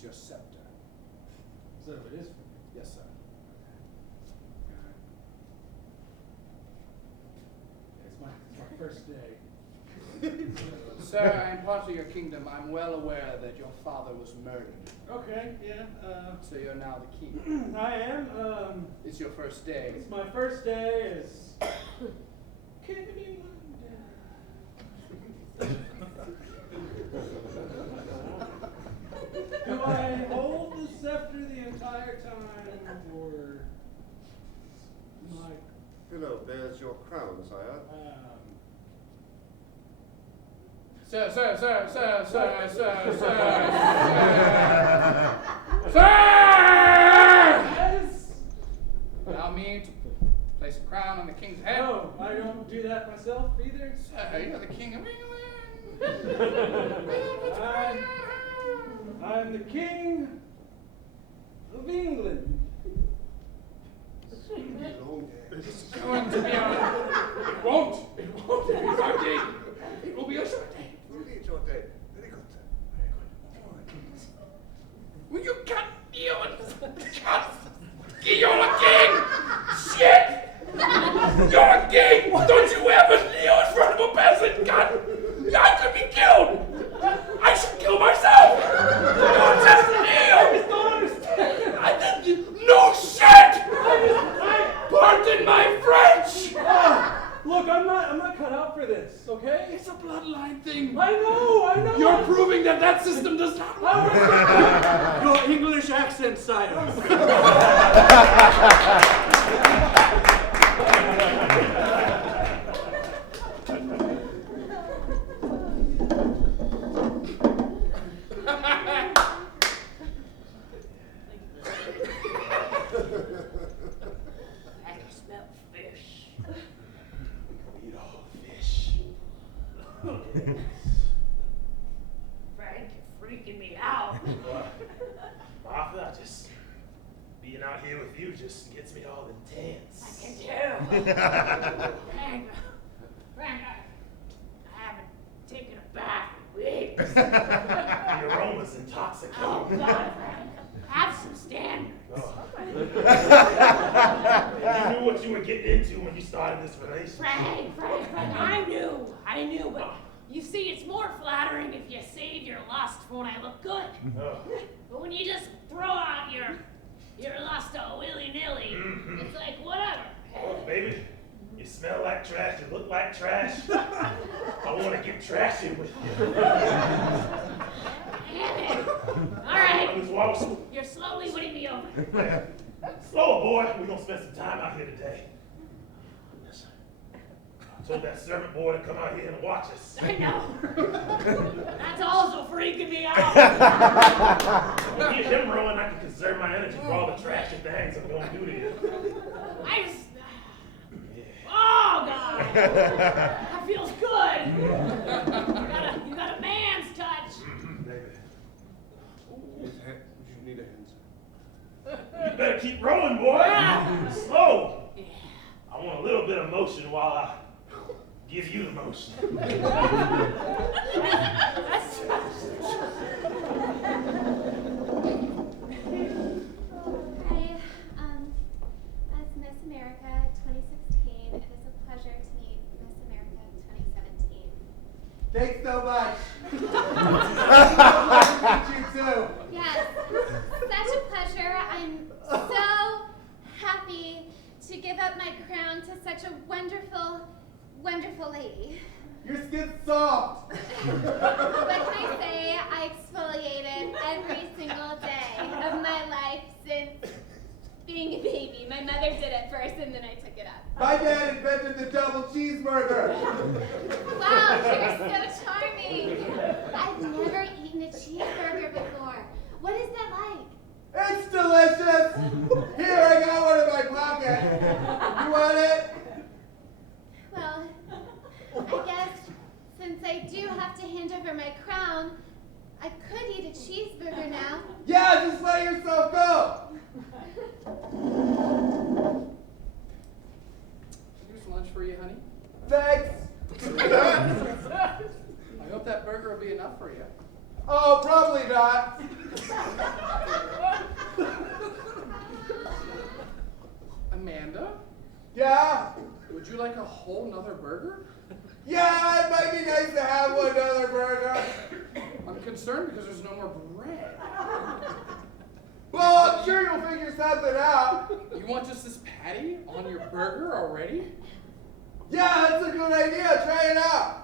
your scepter. So it is for me. Yes, sir. It's my first day. Sir, in part of your kingdom, I'm well aware that your father was murdered. Okay, yeah. So you're now the king. I am. It's your first day. It's my first day as King of England. Do I hold the scepter the entire time, or my Hello, there's your crown, sire. Sir. Yes. Allow me to place a crown on the king's head. No, I don't do that myself either. Sir, you're the king of England. I'm the king of England. It's going to be a long day. It's going to be It won't be a short day. It will be a short day. It will be a short day. Very good, sir. Very good. Well, you can't You're a king! Shit! You're a king! Don't you ever kneel in front of a peasant, God! I could be killed! I should kill myself! Don't just kneel! I just don't understand. I didn't. No shit! Pardon my French! Look, I'm not cut out for this, okay? It's a bloodline thing. I know. You're proving that system does not work. Your English accent, sire. I can smell fish. Eat all fish. Frank, you're freaking me out. Martha, being out here with you just gets me all intense. I can tell. Frank, I haven't taken a bath in weeks. The aroma's intoxicating. Oh, God, Frank. Have some standards. You knew what you were getting into when you started this relationship. Frank, I knew, but you see, it's more flattering if you save your lust for when I look good. But when you just throw out your lust all willy-nilly, it's like, whatever. Oh, baby, you smell like trash, you look like trash. I want to get trashy with you. Damn it. All right. You're slowly winning me over. Slow, boy. We're going to spend some time out here today. Listen, I told that servant boy to come out here and watch us. I know. That's also freaking me out. When you get him rolling, I can conserve my energy for all the trashy things I'm going to do to you. Oh, God. That feels good. You got a man's touch. You need a hand, sir. You better keep rolling, boy. Slow. I want a little bit of motion while I give you the motion. Hi, as Miss America 2016, it is a pleasure to meet Miss America 2017. Thanks so much. You too. Yes, such a pleasure. I'm so happy to give up my crown to such a wonderful, wonderful lady. Your skin's soft. What can I say? I exfoliated every single day of my life since being a baby. My mother did it first and then I took it up. My dad invented the double cheeseburger. Wow, you're so charming. I've never eaten a cheeseburger before. What is that like? It's delicious. Here, I got one in my pocket. You want it? Well, I guess since I do have to hand over my crown, I could eat a cheeseburger now. Yeah, just let yourself go. Here's lunch for you, honey. Thanks. I hope that burger will be enough for you. Oh, probably not. Amanda, Yeah? would you like a whole nother burger? Yeah, it might be nice to have one other burger. I'm concerned because there's no more bread. Well, I'm sure you'll figure something out. You want just this patty on your burger already? Yeah, that's a good idea. Try it out.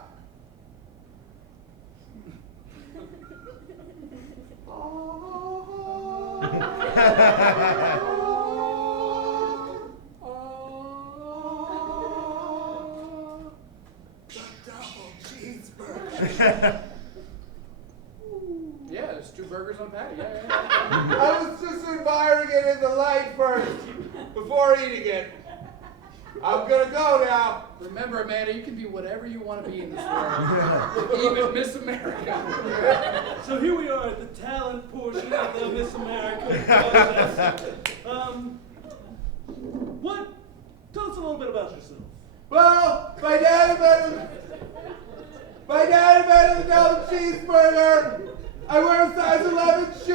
Yeah, there's 2 burgers on patty. Yeah. I was just admiring it in the light first, before eating it. I'm gonna go now. Remember, Amanda, you can be whatever you want to be in this world, even Miss America. So here we are at the talent portion of the Miss America contest. Tell us a little bit about yourself. Well, my dad invented the double cheeseburger. I wear a size 11 shoe.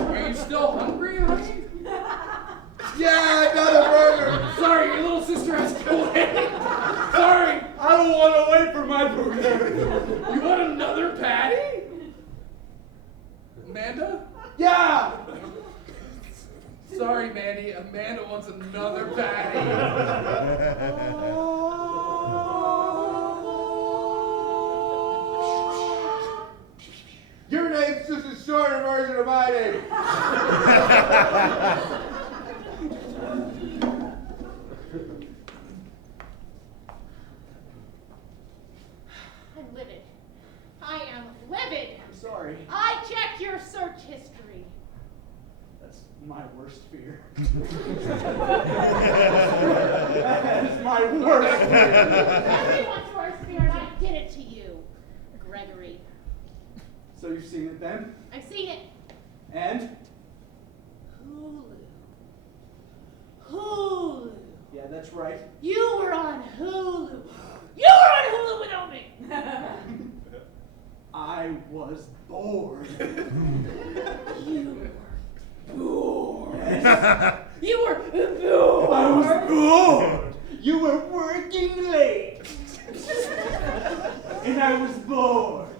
Are you still hungry, honey? Yeah, another burger. Sorry, your little sister has to wait. Sorry. I don't want to wait for my burger. You want another patty? Amanda? Yeah. Sorry, Mandy. Amanda wants another patty. Your name's just a shorter version of my name. I'm livid. I am livid. I'm sorry. I checked your search history. That's my worst fear. That is my worst fear. Everyone's worst fear, and I did it to you, Gregory. So you've seen it then? I've seen it. And? Hulu. Yeah, that's right. You were on Hulu. You were on Hulu without me. I was bored. You were bored. You were bored. I was bored. You were working late. And I was bored.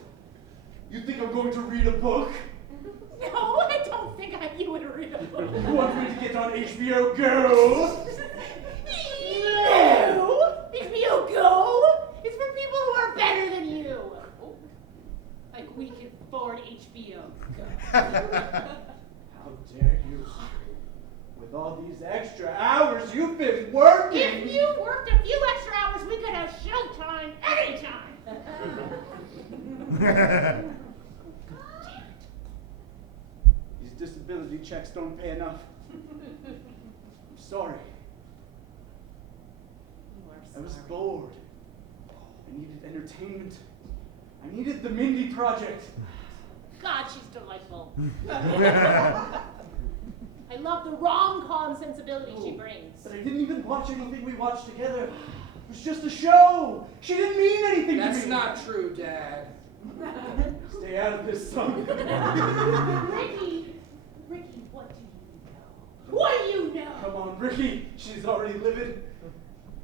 You think I'm going to read a book? No, I don't think you would read a book. You want me to get on HBO Go? No! HBO Go is for people who are better than you. Like we can afford HBO Go. How dare you? With all these extra hours you've been working. If you worked a few extra hours, we could have showtime anytime. These disability checks don't pay enough. I'm sorry. I was bored. I needed entertainment. I needed the Mindy Project. God, she's delightful. I love the rom-com sensibility she brings. But I didn't even watch anything we watched together. It was just a show. She didn't mean anything to me. That's not true, Dad. Stay out of this, son. Ricky, what do you know? What do you know? Come on, Ricky. She's already livid.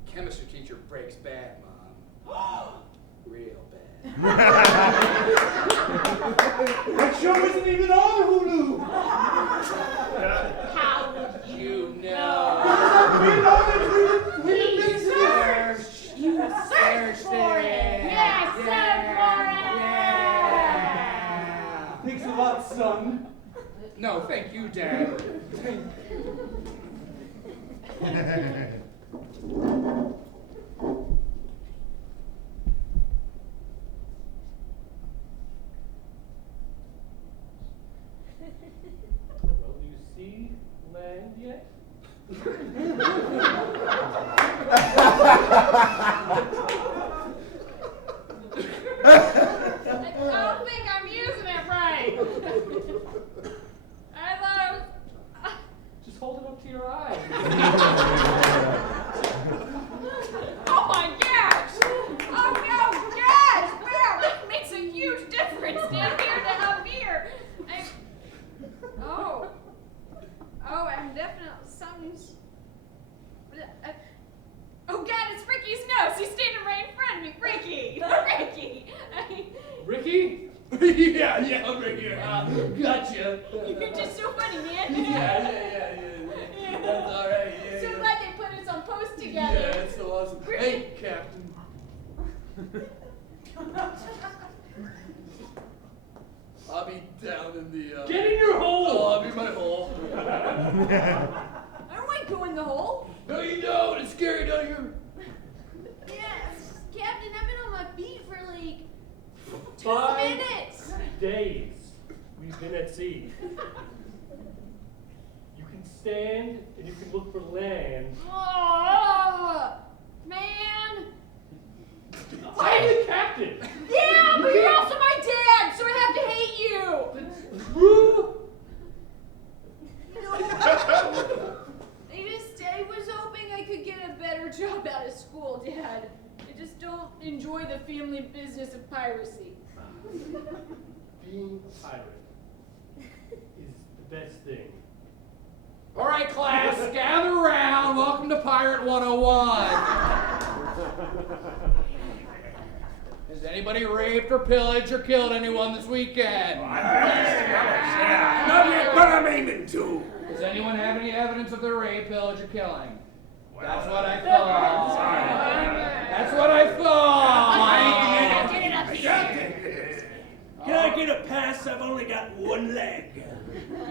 Chemistry teacher breaks bad, Mom. Real bad. That show isn't even on Hulu. How would You know. We didn't searched. You searched for it. Yes, search for it. Thanks a lot, son. No, thank you, Dad. Well, do you see land yet? I don't think I'm using it right. I thought Just hold it up to your eyes. oh my gosh! Oh no, gosh! Wow, that makes a huge difference down here to up here. Ricky? yeah, I'm right here. Gotcha. You're just so funny, man. Yeah. That's all right. Yeah, So yeah. glad they put us on post together. Yeah, it's so awesome. Hey, Captain. I'll be down in the. Get in your hole! Oh, I'll be in my hole. I don't want to go in the hole. No, you don't. It's scary down here. Yes, Captain, I've been on my feet for like 2 5 minutes. days we've been at sea. You can stand and you can look for land. Oh, man. I'm the captain! Yeah, but you're also my dad, so I have to hate you. True! You know, I was hoping I could get a better job out of school, Dad. I just don't enjoy the family business of piracy. Being a pirate is the best thing. All right, class, gather around. Welcome to Pirate 101. Has anybody raped or pillaged or killed anyone this weekend? Not yet, but I'm aiming to. Does anyone have any evidence of their rape, pillage, or killing? That's what I thought. That's what I thought. Get it up here. Can I get a pass? I've only got one leg.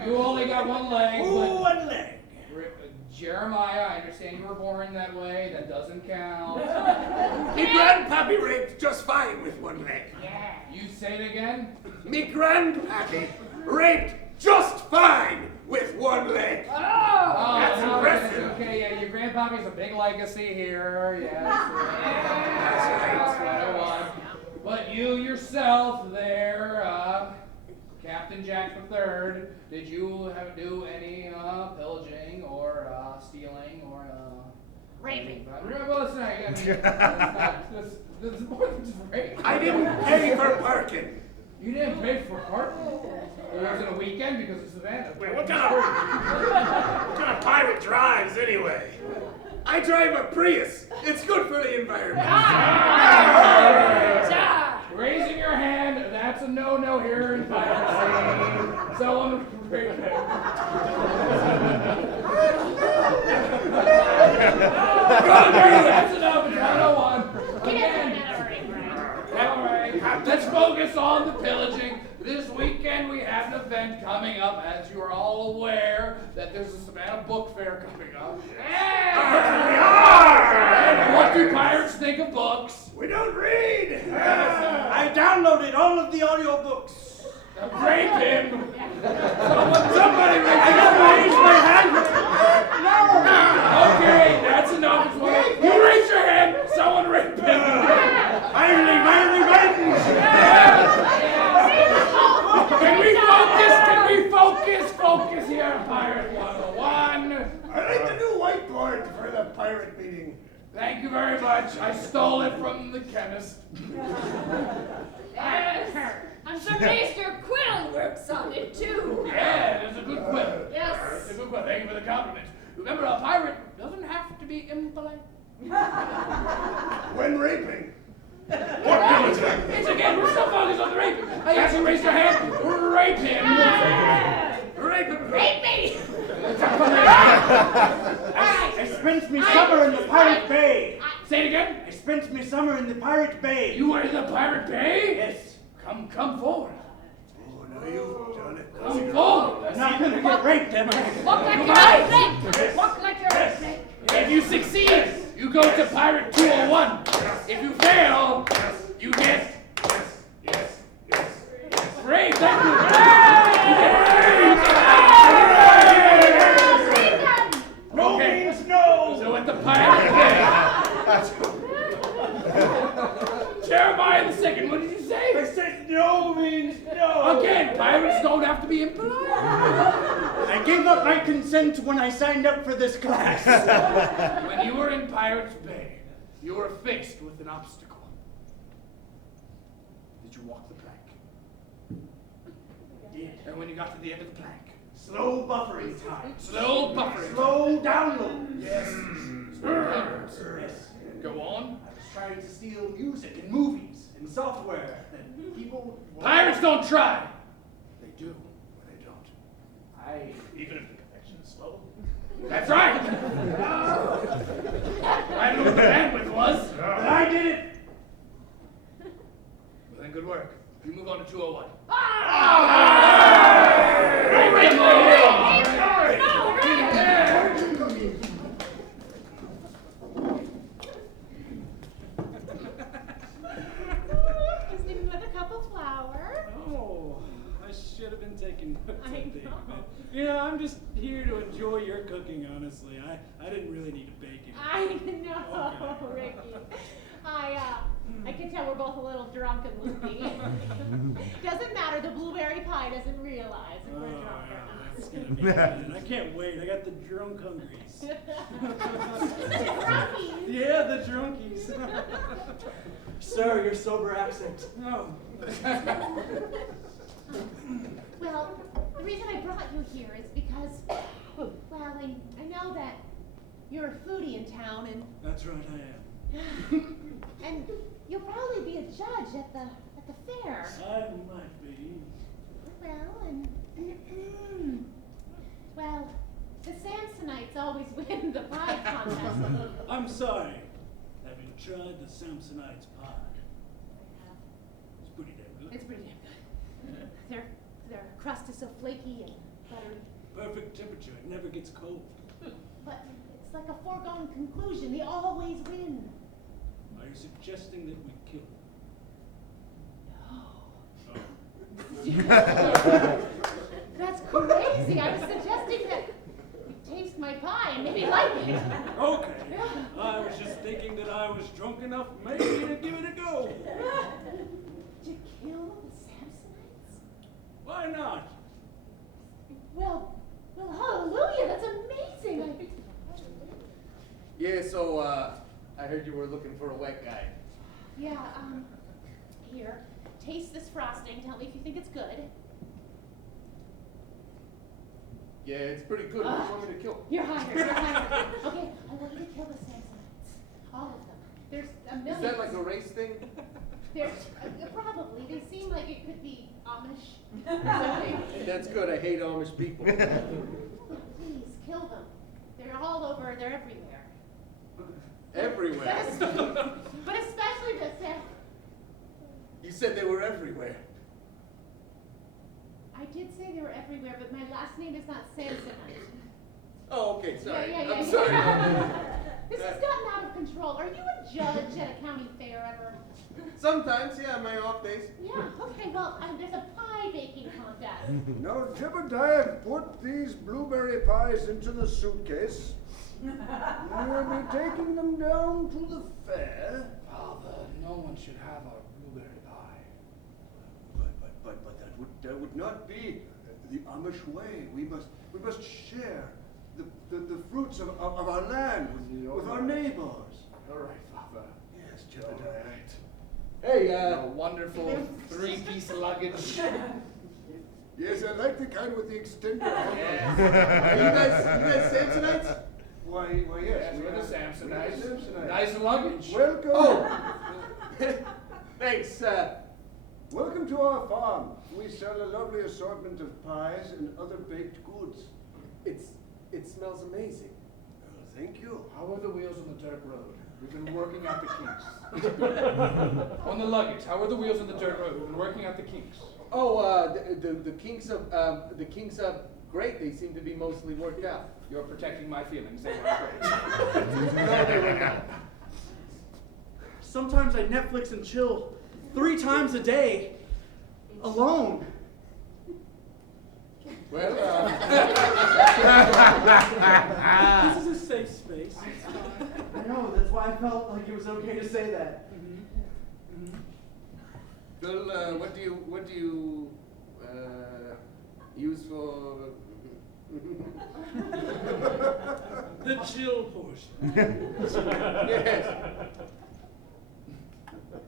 You only got one leg. Ooh, one leg. Jeremiah, I understand you were born that way. That doesn't count. Me grandpappy raped just fine with one leg. Yeah. You say it again? Me grandpappy raped just fine with one leg. Oh, That's no, impressive. Okay, yeah, your grandpappy's a big legacy here. Yes. That's what I want. But you yourself there, Captain Jack III, did you do any pillaging or stealing or Raping. Well, it's not. This is more than just rape. I didn't pay for parking. You didn't pay for parking. It wasn't a weekend because of Savannah. Wait, what kind of pirate drives anyway? I drive a Prius. It's good for the environment. Raising your hand, that's a no-no here in piracy. Someone break it. That's enough, it's 101. Again. All right, let's focus on the pillaging. This weekend we have an event coming up, as you are all aware, that there's a Savannah book fair coming up. And what do pirates think of books? We don't read. I downloaded all of the audiobooks. Rape him! Somebody rape him! I don't raise my hand. Okay, that's enough. It's one. You raise your hand. Someone rape him. My revenge. Can we focus here on Pirate 101? I like the new whiteboard for the pirate meeting. Thank you very much. I stole it from the chemist. Yes. I'm sure Mr. Quill works on it too. Yeah, it's a good quill. Yes. It's a good quill. Thank you for the compliment. Remember, a pirate doesn't have to be impolite. When raping. It's again, we're still focused on the raping. I asked you to raise your hand. Rape him. Rape him. Rape me! I spent me summer in the Pirate Bay. Say it again. I spent me summer in the Pirate Bay. You were in the Pirate Bay? Yes. Come forward. Oh, now you've done it. Come forward. I'm not gonna get raped, am I? Walk like you're a snake! Walk like you're a snake! If you succeed, you go to Pirate 201. If you fail, you get rape. Thank you. No means no. So at the Pirate Bay. Jeremiah the second, what did you say? I said no means no. Again, pirates don't have to be impolite. I gave up my consent when I signed up for this class. When you were in Pirates Bay, you were faced with an obstacle. Did you walk the plank? I did. And when you got to the end of the plank? Slow buffering time. Slow buffering. Slow download. Yes. Yes. Go on. I was trying to steal music and movies and software that people Pirates don't try. They do or they don't. Even if the connection's slow. That's right. I knew what the bandwidth was, but I did it. Well, then good work. You move on to 201. Just need another cup of flour. Oh, I should have been taking notes. I think, know. but, you know, I'm just here to enjoy your cooking, honestly. I didn't really need to bake it. I know, Ricky. I can tell we're both a little drunk and loopy. Doesn't matter, the blueberry pie doesn't realize if we're drunk or yeah, not. that's gonna be good. I can't wait. I got the drunk hungries. The drunkies. Yeah, the drunkies. Sir, your sober accent. No. Well, the reason I brought you here is because, well, I know that you're a foodie in town, and That's right, I am. and you'll probably be a judge at the fair. I might be. Well, and well, the Samsonites always win the pie contest. I'm sorry. Have you tried the Samsonites pie? It's pretty damn good. It's pretty damn good. Their crust is so flaky and buttery. Perfect temperature. It never gets cold. But it's like a foregone conclusion. They always win. Are you suggesting that we kill them? No. That's crazy. I was suggesting that you taste my pie and maybe like it. Okay. I was just thinking that I was drunk enough maybe to give it a go. Did you kill the Samsonites? Why not? Well, hallelujah. That's amazing. Yeah, so, I heard you were looking for a wet guy. Yeah, here. Taste this frosting. Tell me if you think it's good. Yeah, it's pretty good. What do you want me to kill? You're hired. You're hired. Okay, I want you to kill the Samsonites. All of them. There's a million. Is that like a race thing? There's probably. They seem like it could be Amish. or something. That's good. I hate Amish people. Please kill them. They're all over. They're everywhere. Everywhere. But especially the Sam. You said they were everywhere. I did say they were everywhere, but my last name is not Samsonite. Oh, okay. Sorry. Yeah. I'm sorry. This has gotten out of control. Are you a judge at a county fair ever? Sometimes, yeah, my off days. Yeah. Okay. Well, there's a pie baking contest. Now, Jebediah, put these blueberry pies into the suitcase. We'll be taking them down to the fair. Father, no one should have a blueberry pie. But that would not be the Amish way. We must share the fruits of our land with our neighbors. All right, Father. Yes, Jebediah. Hey, A wonderful 3-piece luggage. Yes, I like the kind with the extender. Yes. you guys Samsonites? Why, yes. Yes, we we're the are. Samsonites. We're the Samsonites. Nice luggage. Welcome. Oh. Thanks. Welcome to our farm. We sell a lovely assortment of pies and other baked goods. It smells amazing. Thank you. How are the wheels on the dirt road? We've been working out the kinks. On the luggage, how are the wheels on the dirt road? We've been working out the kinks. Oh, the kinks of great. They seem to be mostly worked out. You're protecting my feelings. They weren't great. No, they were not. Sometimes I Netflix and chill 3 times a day, alone. Well, This is a safe space. I know, that's why I felt like it was okay to say that. Well, what do you use for? The chill portion. Yes.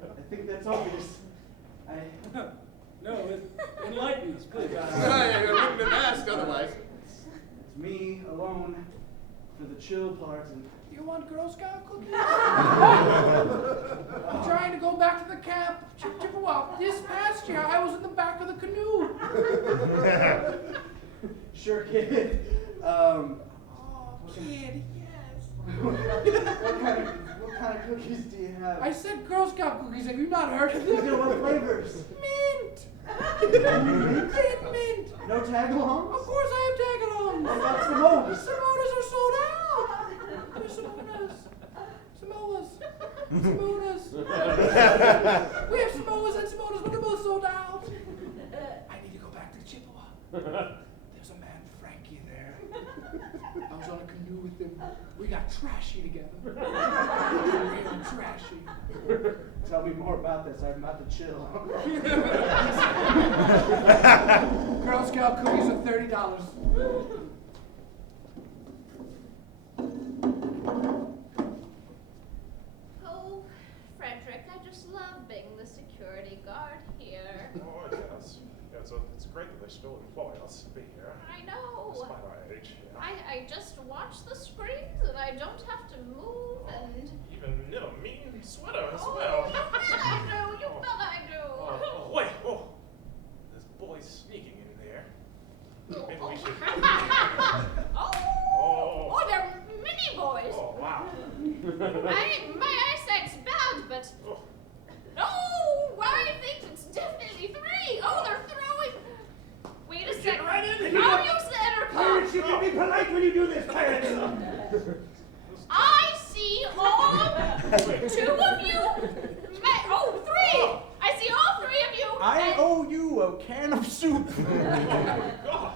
I think that's obvious. No, enlighten us, please. I wouldn't have asked otherwise. It's me, alone, for the chill part and You want Girl Scout cookies? I'm trying to go back to the camp, Chippewa. This past year, I was in the back of the canoe. Sure, kid. Kid, yes. What kind of cookies do you have? I said Girl Scout cookies. Have you not heard of them? What flavors? Mint. Mint. No tag-alongs? Of course I have tag-alongs. What about Samoas? Samoas are sold out. There's Samoas. We have Samoas and Samoas, but they're both sold out. I need to go back to Chippewa. There's a man, Frankie, there. I was on a canoe with him. We got trashy together. Real trashy. Tell me more about this. I'm about to chill. Girl Scout cookies are $30. Oh, Frederick, I just love being the security guard here. Oh, yes. Yeah, it's great that they still employ us to be here. I know. Despite our age, yeah. I just watch the screens and I don't have to move and... Even knit a mean sweater as Oh, well. you bet I do. You bet I do. Wait, this boy's sneaking in there. Maybe we should... Oh, they're mini boys. Oh, wow. My eyesight's bad, but... No, I think it's definitely 3. Oh, they're throwing... Wait a second. right in here. I'll use the intercom. Pirates, you can be polite when you do this, pirates! I see all 2 of you. 3. I see all 3 of you. I owe you a can of soup. Oh, my God.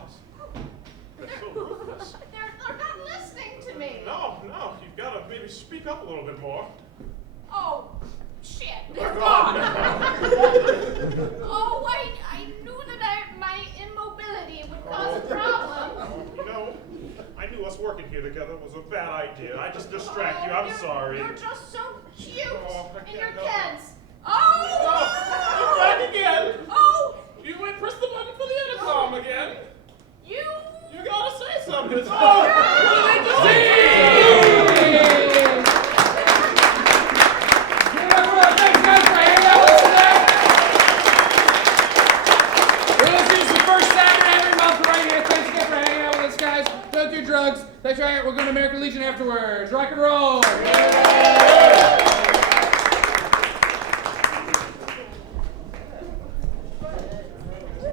They're so ruthless. They're not listening to me. No, you've got to maybe speak up a little bit more. Oh, shit. They're They're gone. gone. Oh, I knew that my immobility would cause a problem. You know, I knew us working here together was a bad idea. I just distract you. I'm sorry. You're just so cute. Oh, I and can't your help it. kids. Oh! You're back again. Oh! You went press the button for the intercom again. You gotta say something. Oh! Thanks, guys, for hanging out with us today. Well, this is the first Saturday every month right here. Thanks again for hanging out with us, guys. Don't do drugs. Thanks for hanging out. We're going to American Legion afterwards. Rock and roll.